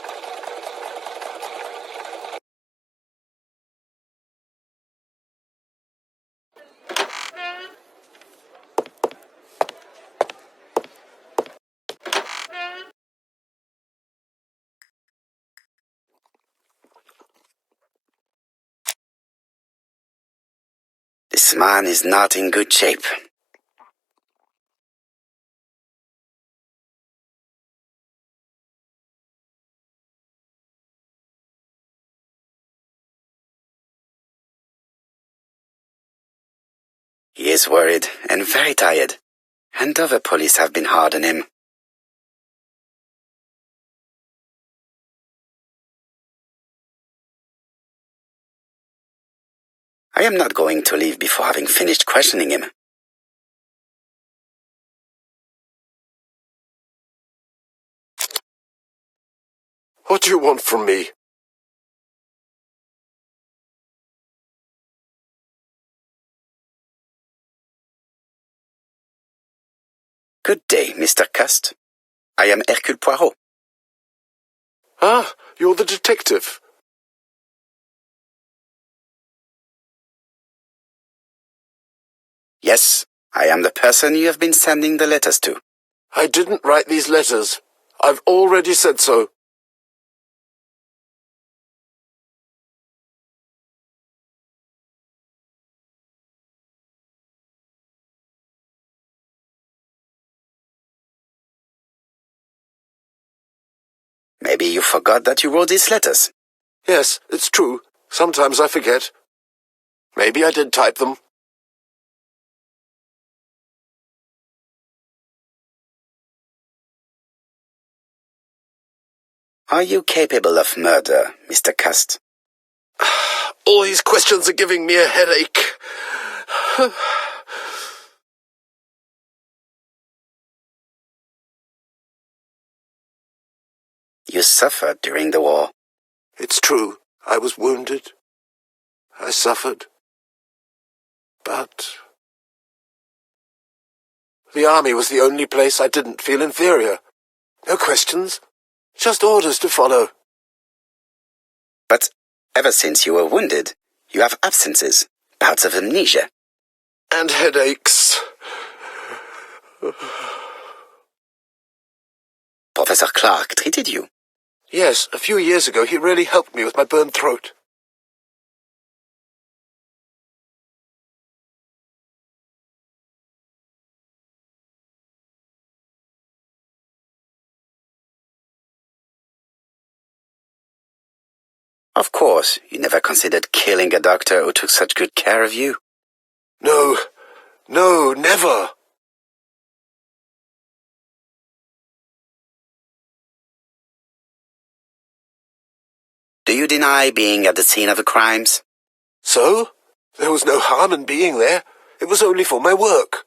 This man is not in good shape. He is worried and very tired, and other police have been hard on him. I am not going to leave before having finished questioning him. What do you want from me? Good day, Mr. Cust. I am Hercule Poirot. Ah, you're the detective. Yes, I am the person you have been sending the letters to. I didn't write these letters. I've already said so. Maybe you forgot that you wrote these letters. Yes, it's true. Sometimes I forget. Maybe I did type them. Are you capable of murder, Mr. Cust? All these questions are giving me a headache. You suffered during the war. It's true. I was wounded. I suffered. But the army was the only place I didn't feel inferior. No questions. Just orders to follow. But ever since you were wounded, you have absences, bouts of amnesia. And headaches. Professor Clark treated you. Yes, a few years ago he really helped me with my burned throat. Of course, you never considered killing a doctor who took such good care of you. No, never. Do you deny being at the scene of the crimes? So? There was no harm in being there. It was only for my work.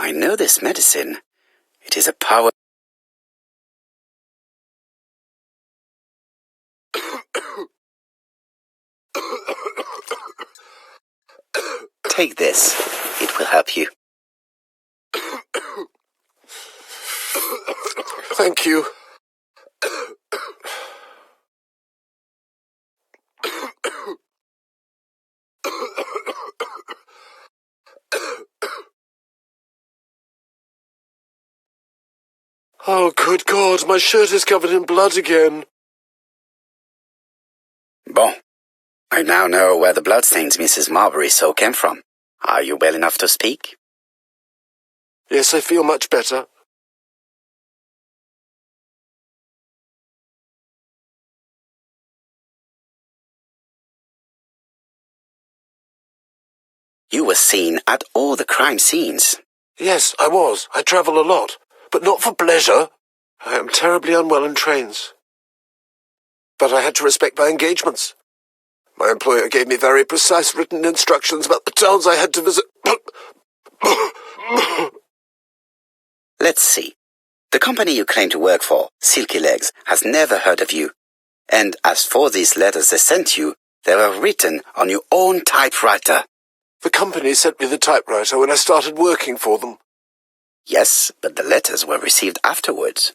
I know this medicine. It is a power... Take this. It will help you. Thank you. Oh, good God, my shirt is covered in blood again. Bon. I now know where the bloodstains Mrs. Marbury saw came from. Are you well enough to speak? Yes, I feel much better. You were seen at all the crime scenes. Yes, I was. I travel a lot, but not for pleasure. I am terribly unwell in trains. But I had to respect my engagements. My employer gave me very precise written instructions about the towns I had to visit. Let's see. The company you claim to work for, Silky Legs, has never heard of you. And as for these letters they sent you, they were written on your own typewriter. The company sent me the typewriter when I started working for them. Yes, but the letters were received afterwards.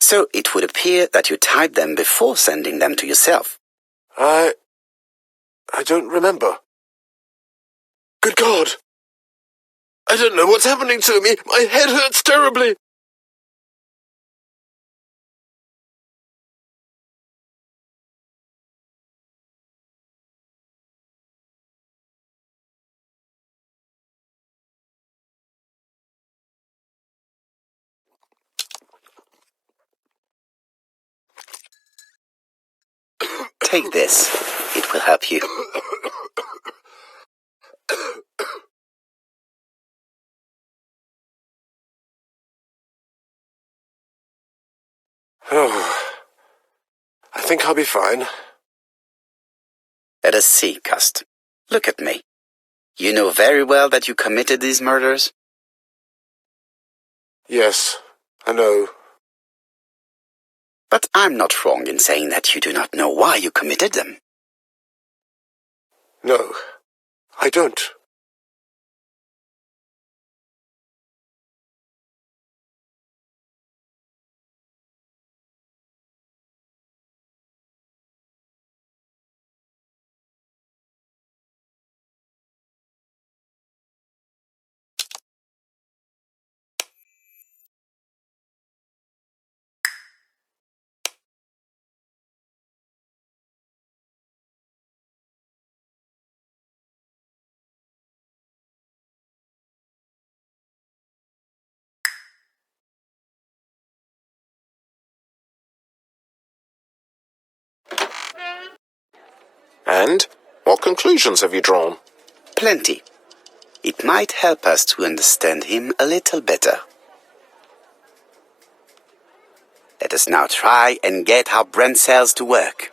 So it would appear that you typed them before sending them to yourself. I don't remember. Good God! I don't know what's happening to me. My head hurts terribly. Take this. It will help you. Oh, I think I'll be fine. Let us see, Cust. Look at me. You know very well that you committed these murders? Yes, I know. But I'm not wrong in saying that you do not know why you committed them. No, I don't. And what conclusions have you drawn? Plenty. It might help us to understand him a little better. Let us now try and get our brain cells to work.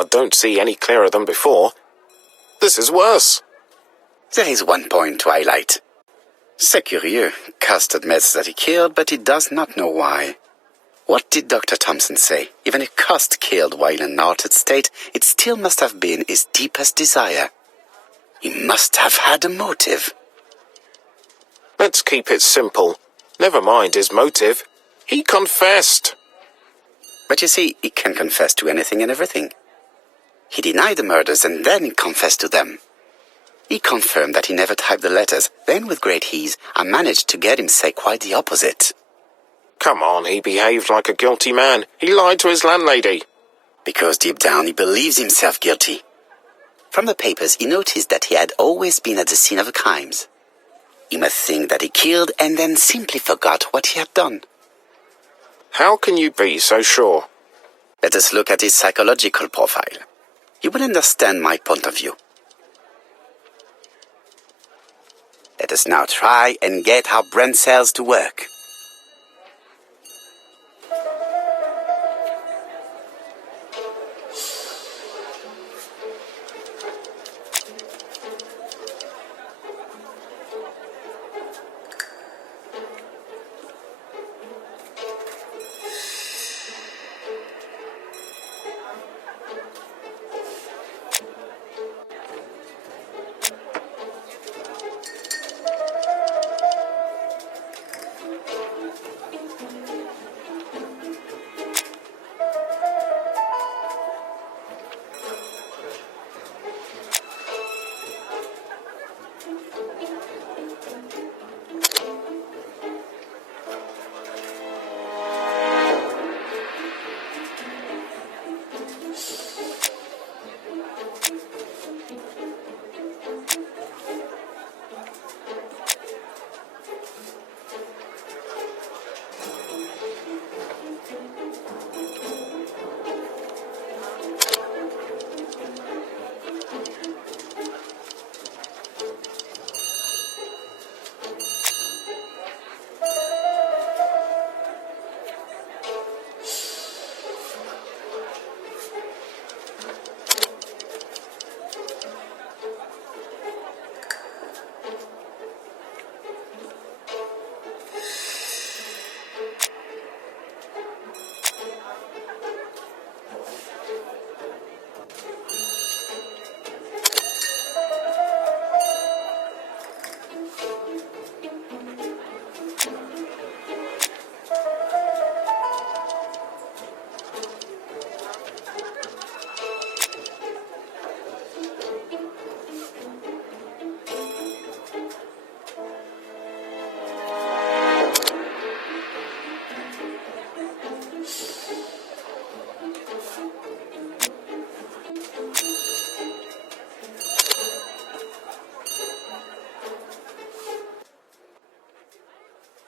I don't see any clearer than before. This is worse. There is one point to highlight. C'est curieux. Cust admits that he killed, but he does not know why. What did Dr. Thompson say? Even if Cust killed while in an altered state, it still must have been his deepest desire. He must have had a motive. Let's keep it simple. Never mind his motive. He confessed. But you see, he can confess to anything and everything. He denied the murders and then he confessed to them. He confirmed that he never typed the letters. Then, with great ease, I managed to get him say quite the opposite. Come on, he behaved like a guilty man. He lied to his landlady. Because deep down he believes himself guilty. From the papers, he noticed that he had always been at the scene of the crimes. He must think that he killed and then simply forgot what he had done. How can you be so sure? Let us look at his psychological profile. You will understand my point of view. Let us now try and get our brain cells to work.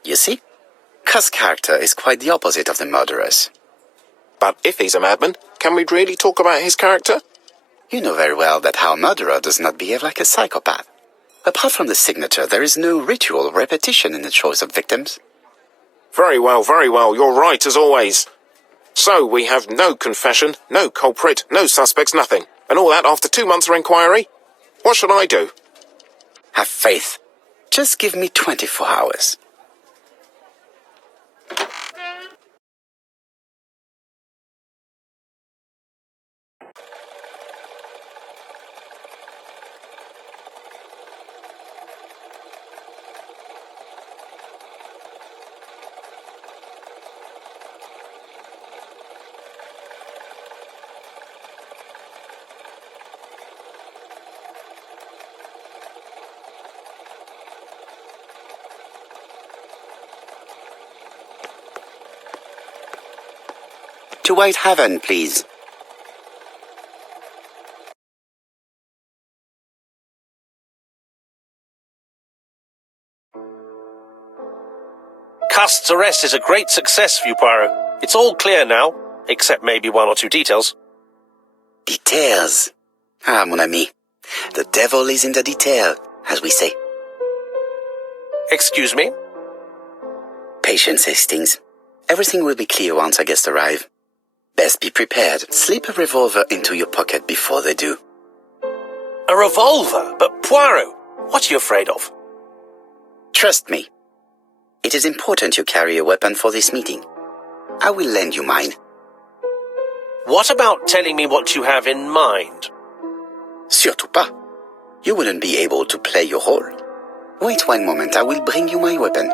You see? Cust's character is quite the opposite of the murderer's. But if he's a madman, can we really talk about his character? You know very well that our murderer does not behave like a psychopath. Apart from the signature, there is no ritual or repetition in the choice of victims. Very well, you're right as always. So we have no confession, no culprit, no suspects, nothing. And all that after 2 months of inquiry? What should I do? Have faith. Just give me 24 hours. To White Haven, please. Cust's arrest is a great success for you, Poirot. It's all clear now, except maybe 1 or 2 details. Details. Ah, mon ami. The devil is in the detail, as we say. Excuse me? Patience, Hastings. Everything will be clear once our guests arrive. Best be prepared. Slip a revolver into your pocket before they do. A revolver? But Poirot, what are you afraid of? Trust me. It is important you carry a weapon for this meeting. I will lend you mine. What about telling me what you have in mind? Surtout pas. You wouldn't be able to play your role. Wait one moment, I will bring you my weapon.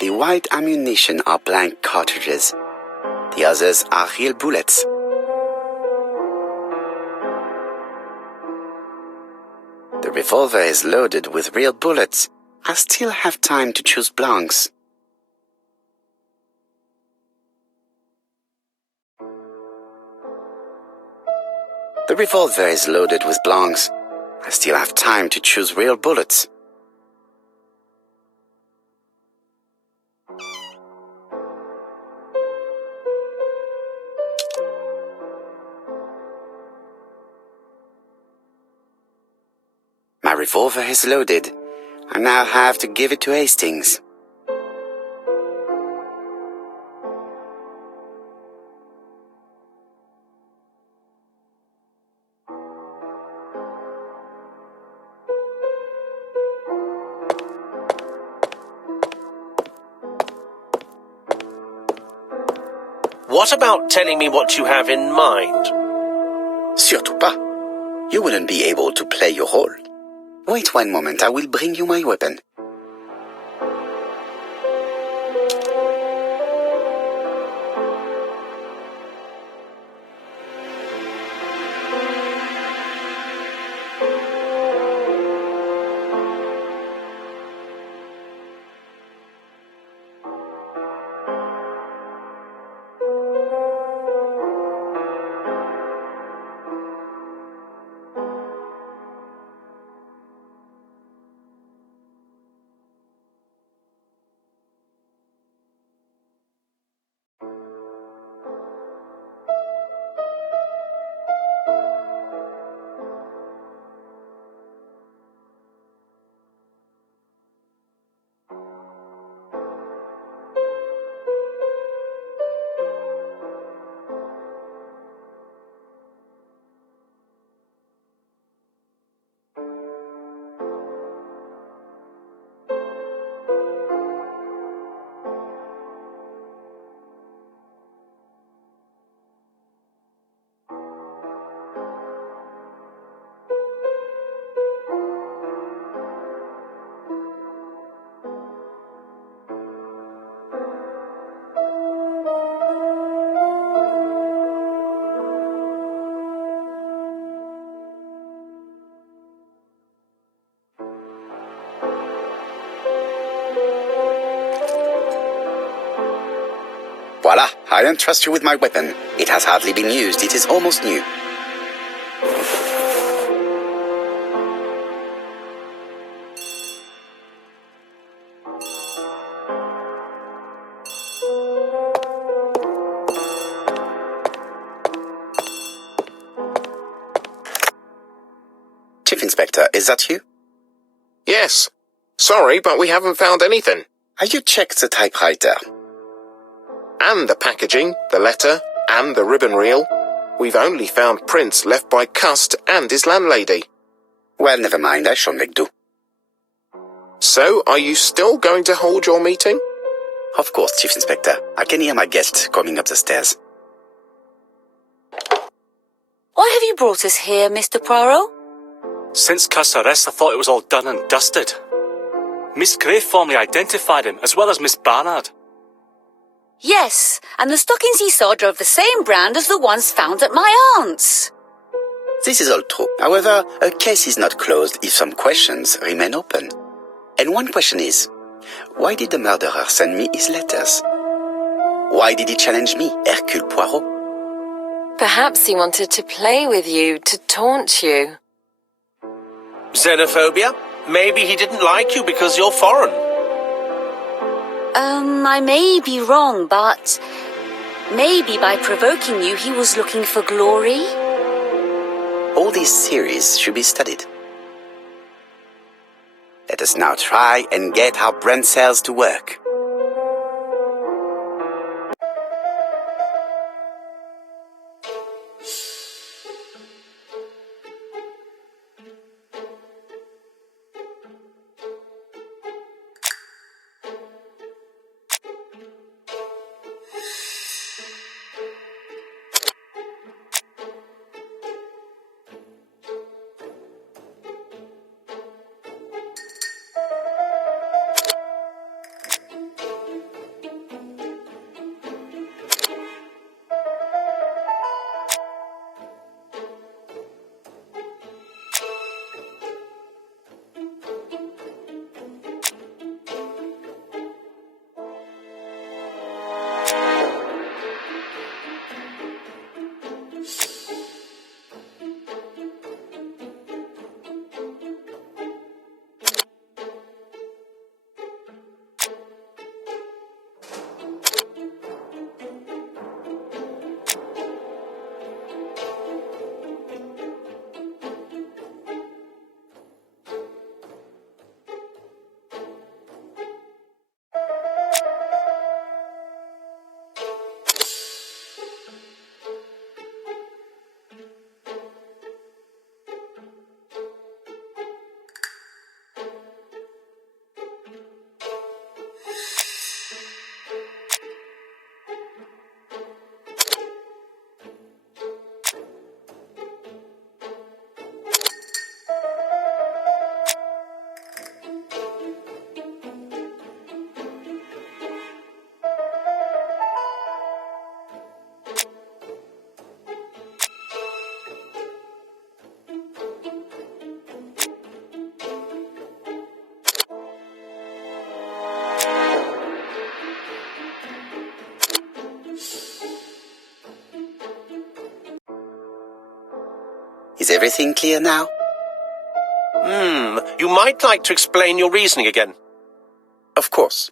The white ammunition are blank cartridges. The others are real bullets. The revolver is loaded with real bullets. I still have time to choose blanks. The revolver is loaded with blanks. I still have time to choose real bullets. My revolver is loaded. I now have to give it to Hastings. What about telling me what you have in mind? Surtout pas. You wouldn't be able to play your role. Wait one moment, I will bring you my weapon. Voila, I entrust you with my weapon. It has hardly been used, it is almost new. Chief Inspector, is that you? Yes. Sorry, but we haven't found anything. Have you checked the typewriter? And the packaging, the letter, and the ribbon reel. We've only found prints left by Cust and his landlady. Well, never mind, I shall make do. So, are you still going to hold your meeting? Of course, Chief Inspector. I can hear my guest coming up the stairs. Why have you brought us here, Mr. Poirot? Since Cust's arrest, I thought it was all done and dusted. Miss Gray formally identified him, as well as Miss Barnard. Yes, and the stockings he saw drove the same brand as the ones found at my aunt's. This is all true. However, a case is not closed if some questions remain open. And one question is, why did the murderer send me his letters? Why did he challenge me, Hercule Poirot? Perhaps he wanted to play with you, to taunt you. Xenophobia? Maybe he didn't like you because you're foreign. I may be wrong, but maybe by provoking you, he was looking for glory? All these theories should be studied. Let us now try and get our brain cells to work. Is everything clear now? You might like to explain your reasoning again. Of course.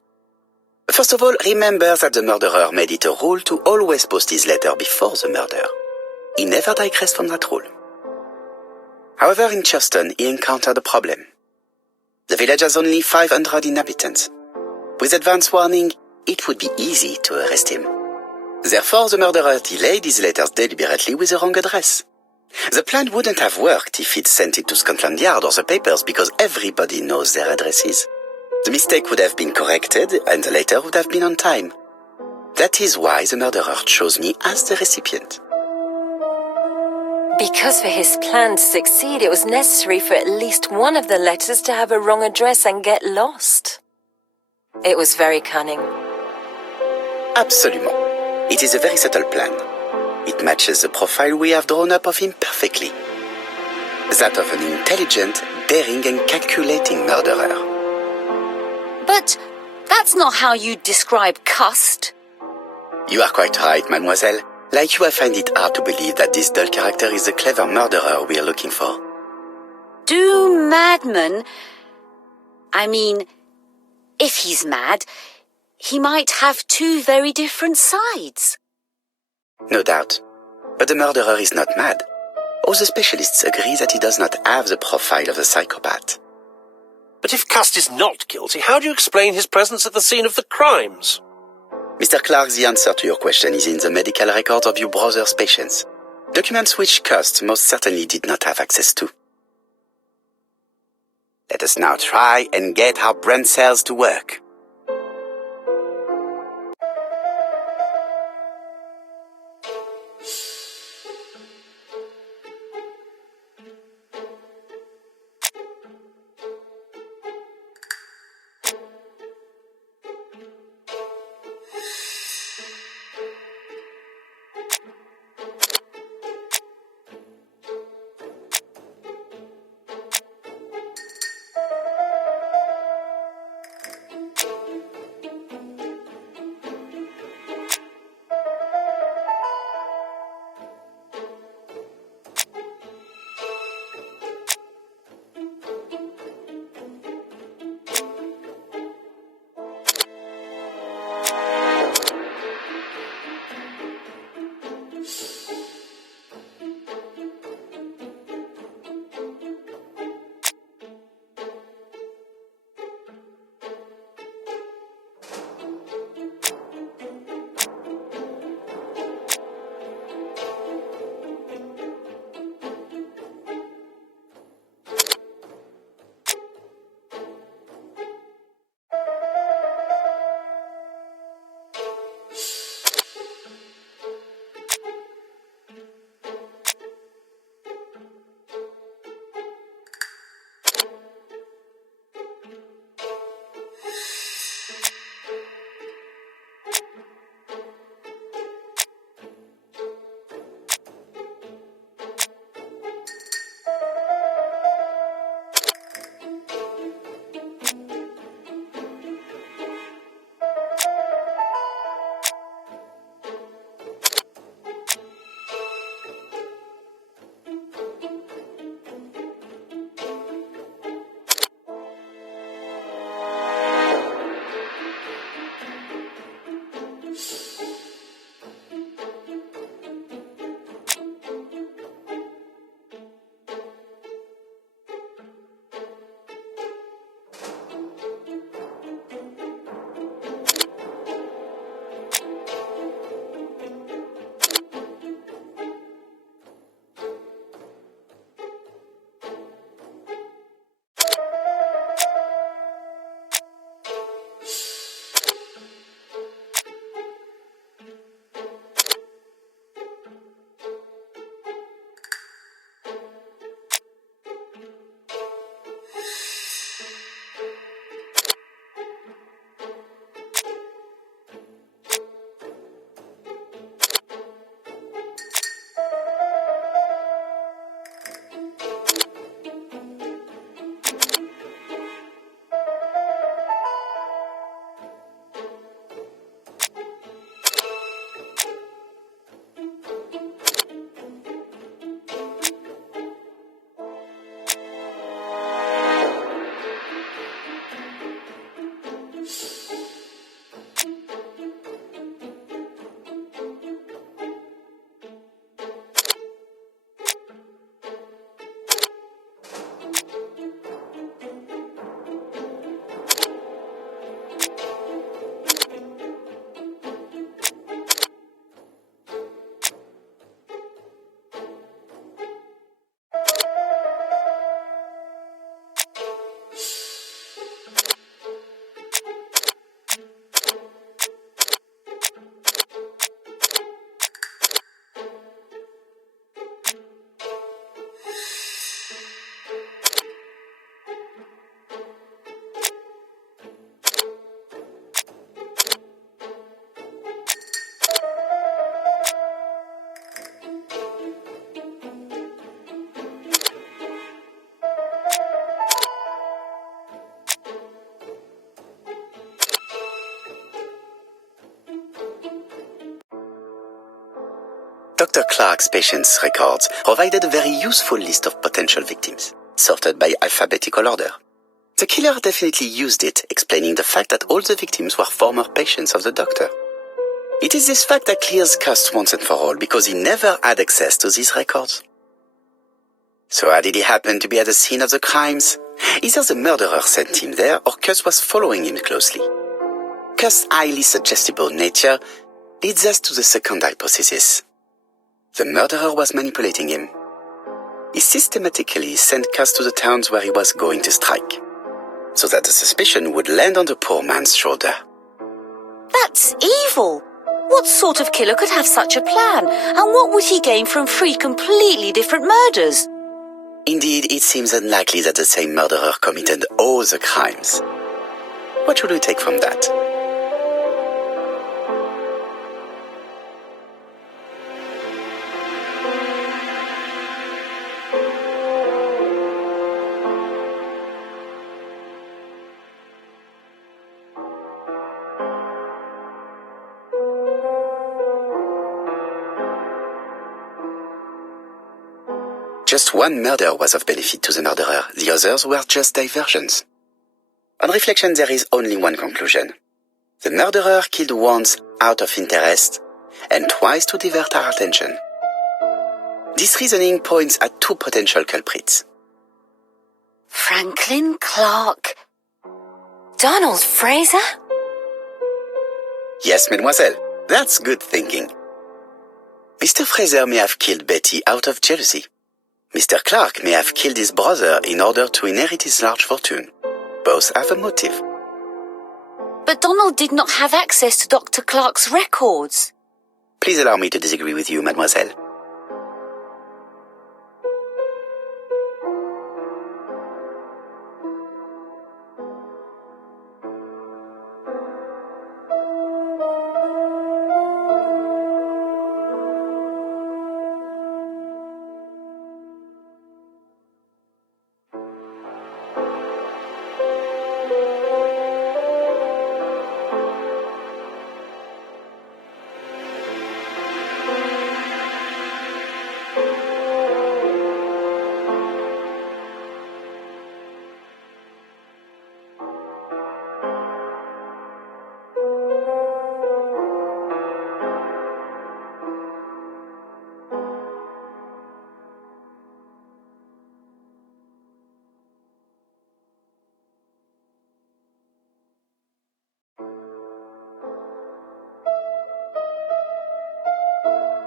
First of all, remember that the murderer made it a rule to always post his letter before the murder. He never digressed from that rule. However, in Churston, he encountered a problem. The village has only 500 inhabitants. With advance warning, it would be easy to arrest him. Therefore, the murderer delayed his letters deliberately with the wrong address. The plan wouldn't have worked if he'd sent it to Scotland Yard or the papers because everybody knows their addresses. The mistake would have been corrected and the letter would have been on time. That is why the murderer chose me as the recipient. Because for his plan to succeed, it was necessary for at least one of the letters to have a wrong address and get lost. It was very cunning. Absolument. It is a very subtle plan. It matches the profile we have drawn up of him perfectly. That of an intelligent, daring and calculating murderer. But that's not how you describe Cust. You are quite right, mademoiselle. Like you, I find it hard to believe that this dull character is the clever murderer we are looking for. Do madmen... I mean, if he's mad, he might have two very different sides. No doubt. But the murderer is not mad. All the specialists agree that he does not have the profile of a psychopath. But if Cust is not guilty, how do you explain his presence at the scene of the crimes? Mr. Clark, the answer to your question is in the medical records of your brother's patients. Documents which Cust most certainly did not have access to. Let us now try and get our brain cells to work. Dr. Clark's patients' records provided a very useful list of potential victims, sorted by alphabetical order. The killer definitely used it, explaining the fact that all the victims were former patients of the doctor. It is this fact that clears Cust once and for all, because he never had access to these records. So how did he happen to be at the scene of the crimes? Either the murderer sent him there, or Cust was following him closely. Cust's highly suggestible nature leads us to the second hypothesis. The murderer was manipulating him. He systematically sent Cust to the towns where he was going to strike, so that the suspicion would land on the poor man's shoulder. That's evil. What sort of killer could have such a plan? And what would he gain from 3 completely different murders? Indeed, it seems unlikely that the same murderer committed all the crimes. What should we take from that? Just one murder was of benefit to the murderer, the others were just diversions. On reflection, there is only one conclusion. The murderer killed once out of interest, and twice to divert our attention. This reasoning points at 2 potential culprits. Franklin Clark. Donald Fraser? Yes, mademoiselle, that's good thinking. Mr. Fraser may have killed Betty out of jealousy. Mr. Clark may have killed his brother in order to inherit his large fortune. Both have a motive. But Donald did not have access to Dr. Clark's records. Please allow me to disagree with you, mademoiselle.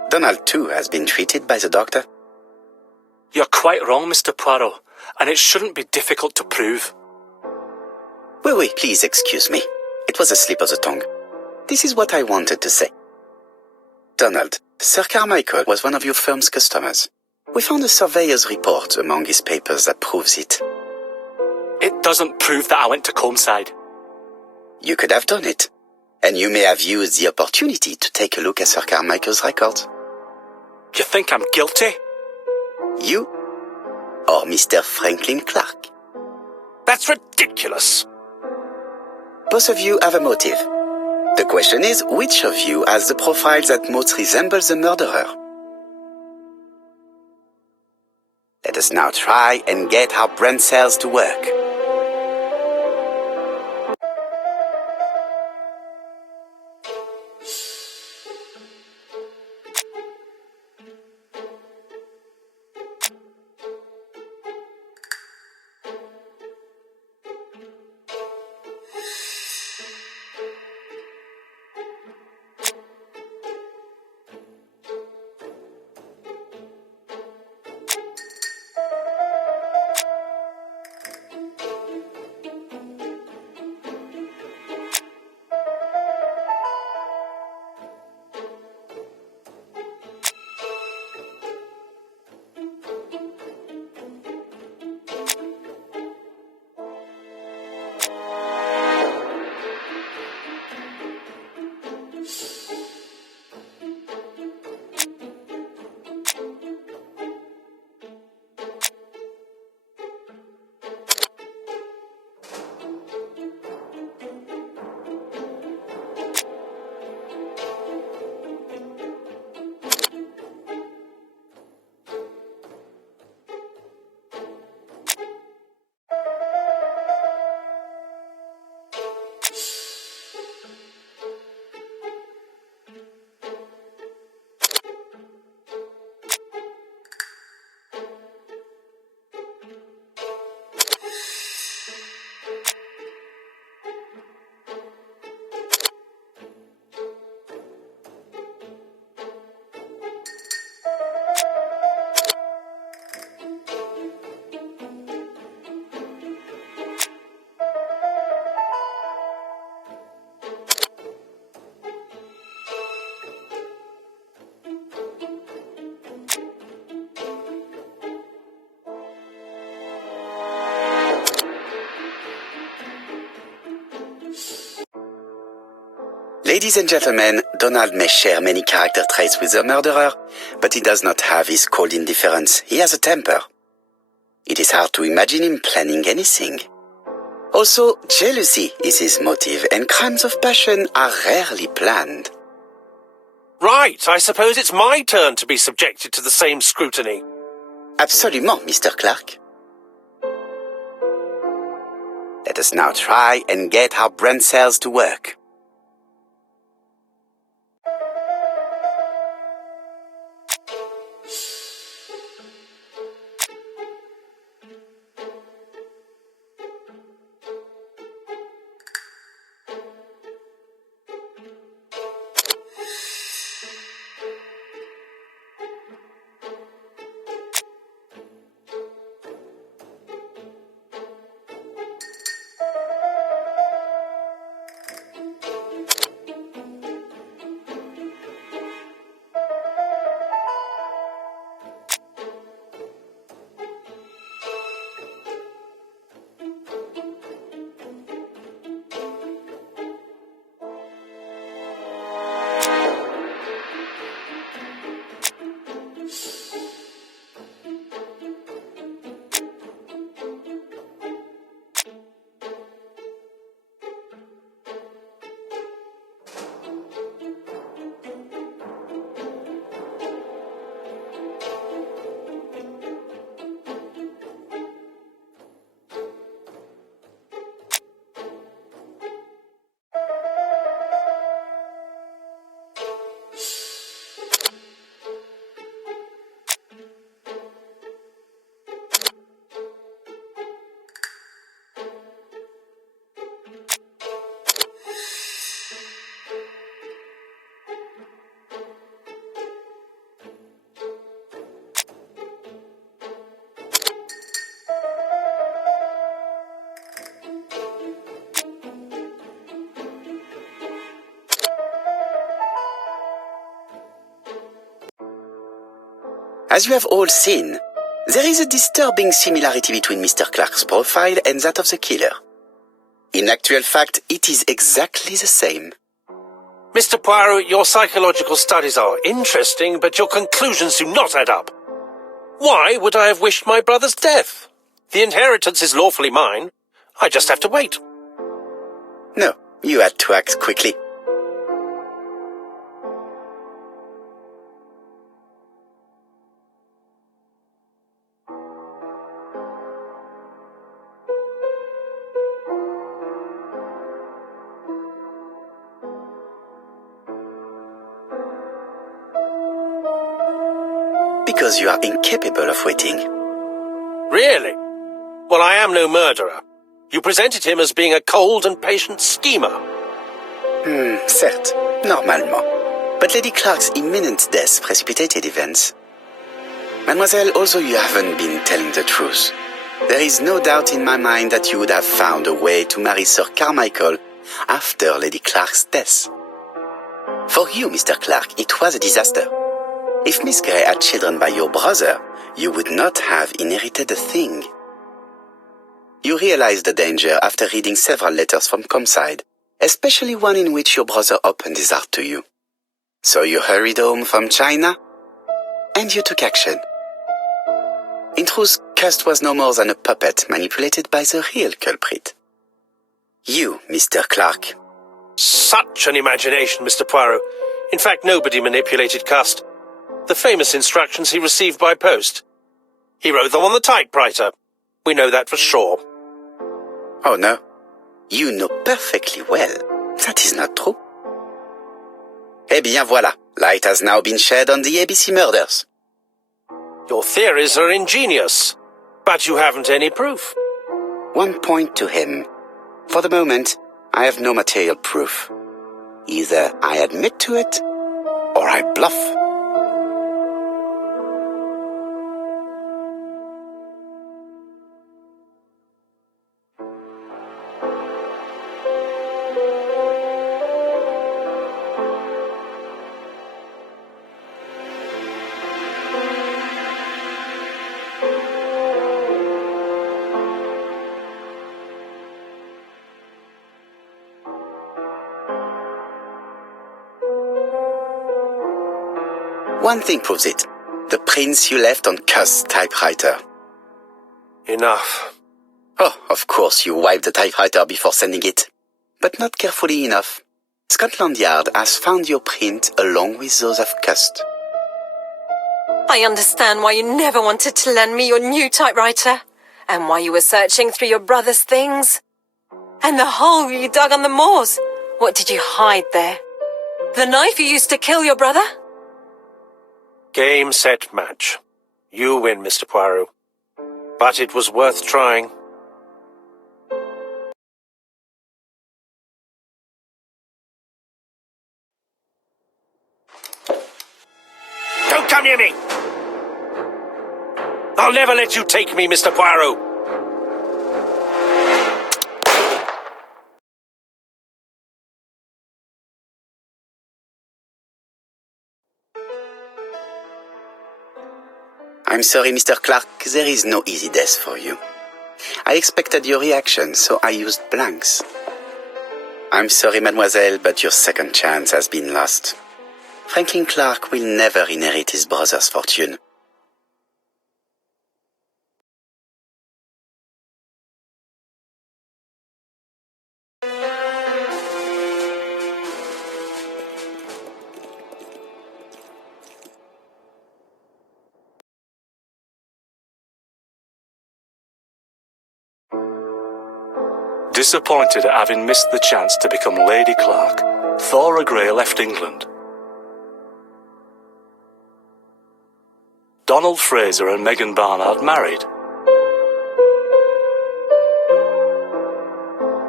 Donald, too, has been treated by the doctor. You're quite wrong, Mr. Poirot, and it shouldn't be difficult to prove. Oui, please excuse me. It was a slip of the tongue. This is what I wanted to say. Donald, Sir Carmichael was one of your firm's customers. We found a surveyor's report among his papers that proves it. It doesn't prove that I went to Comeside. You could have done it, and you may have used the opportunity to take a look at Sir Carmichael's records. You think I'm guilty? You or Mr. Franklin Clark? That's ridiculous. Both of you have a motive. The question is, which of you has the profile that most resembles the murderer? Let us now try and get our brain cells to work. Ladies and gentlemen, Donald may share many character traits with the murderer, but he does not have his cold indifference. He has a temper. It is hard to imagine him planning anything. Also, jealousy is his motive, and crimes of passion are rarely planned. Right, I suppose it's my turn to be subjected to the same scrutiny. Absolument, Mr. Clark. Let us now try and get our brain cells to work. As you have all seen, there is a disturbing similarity between Mr. Clark's profile and that of the killer. In actual fact, it is exactly the same. Mr. Poirot, your psychological studies are interesting, but your conclusions do not add up. Why would I have wished my brother's death? The inheritance is lawfully mine. I just have to wait. No, you had to act quickly. Because you are incapable of waiting. Really? Well, I am no murderer. You presented him as being a cold and patient schemer. Certes, normalement. But Lady Clark's imminent death precipitated events. Mademoiselle, although you haven't been telling the truth, there is no doubt in my mind that you would have found a way to marry Sir Carmichael after Lady Clark's death. For you, Mr. Clark, it was a disaster. If Miss Grey had children by your brother, you would not have inherited a thing. You realized the danger after reading several letters from Comside, especially one in which your brother opened his heart to you. So you hurried home from China, and you took action. In truth, Cust was no more than a puppet manipulated by the real culprit. You, Mr. Clark. Such an imagination, Mr. Poirot. In fact, nobody manipulated Cust. The famous instructions he received by post. He wrote them on the typewriter. We know that for sure. Oh no, you know perfectly well. That is not true. Eh bien voilà, light has now been shed on the ABC murders. Your theories are ingenious, but you haven't any proof. 1 point to him. For the moment, I have no material proof. Either I admit to it, or I bluff. One thing proves it. The prints you left on Cuss' typewriter. Enough. Oh, of course you wiped the typewriter before sending it. But not carefully enough. Scotland Yard has found your print along with those of Cuss. I understand why you never wanted to lend me your new typewriter, and why you were searching through your brother's things. And the hole you dug on the moors. What did you hide there? The knife you used to kill your brother? Game, set, match. You win, Mr. Poirot. But it was worth trying. Don't come near me! I'll never let you take me, Mr. Poirot! I'm sorry, Mr. Clark, there is no easy death for you. I expected your reaction, so I used blanks. I'm sorry, mademoiselle, but your second chance has been lost. Franklin Clark will never inherit his brother's fortune. Disappointed at having missed the chance to become Lady Clark, Thora Grey left England. Donald Fraser and Megan Barnard married.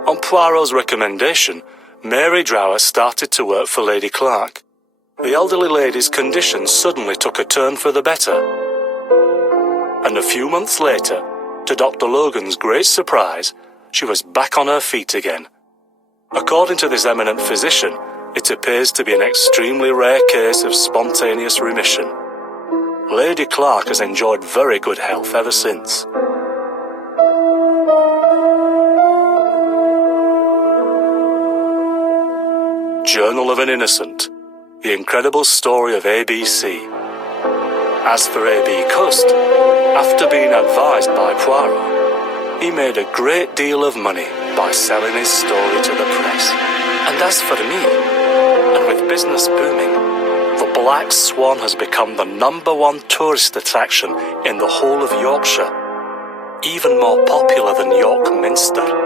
On Poirot's recommendation, Mary Drower started to work for Lady Clark. The elderly lady's condition suddenly took a turn for the better. And a few months later, to Dr. Logan's great surprise, she was back on her feet again. According to this eminent physician, it appears to be an extremely rare case of spontaneous remission. Lady Clark has enjoyed very good health ever since. Journal of an Innocent. The incredible story of ABC. As for A.B. Cust, after being advised by Poirot, he made a great deal of money by selling his story to the press. And as for me, and with business booming, the Black Swan has become the #1 tourist attraction in the whole of Yorkshire, even more popular than York Minster.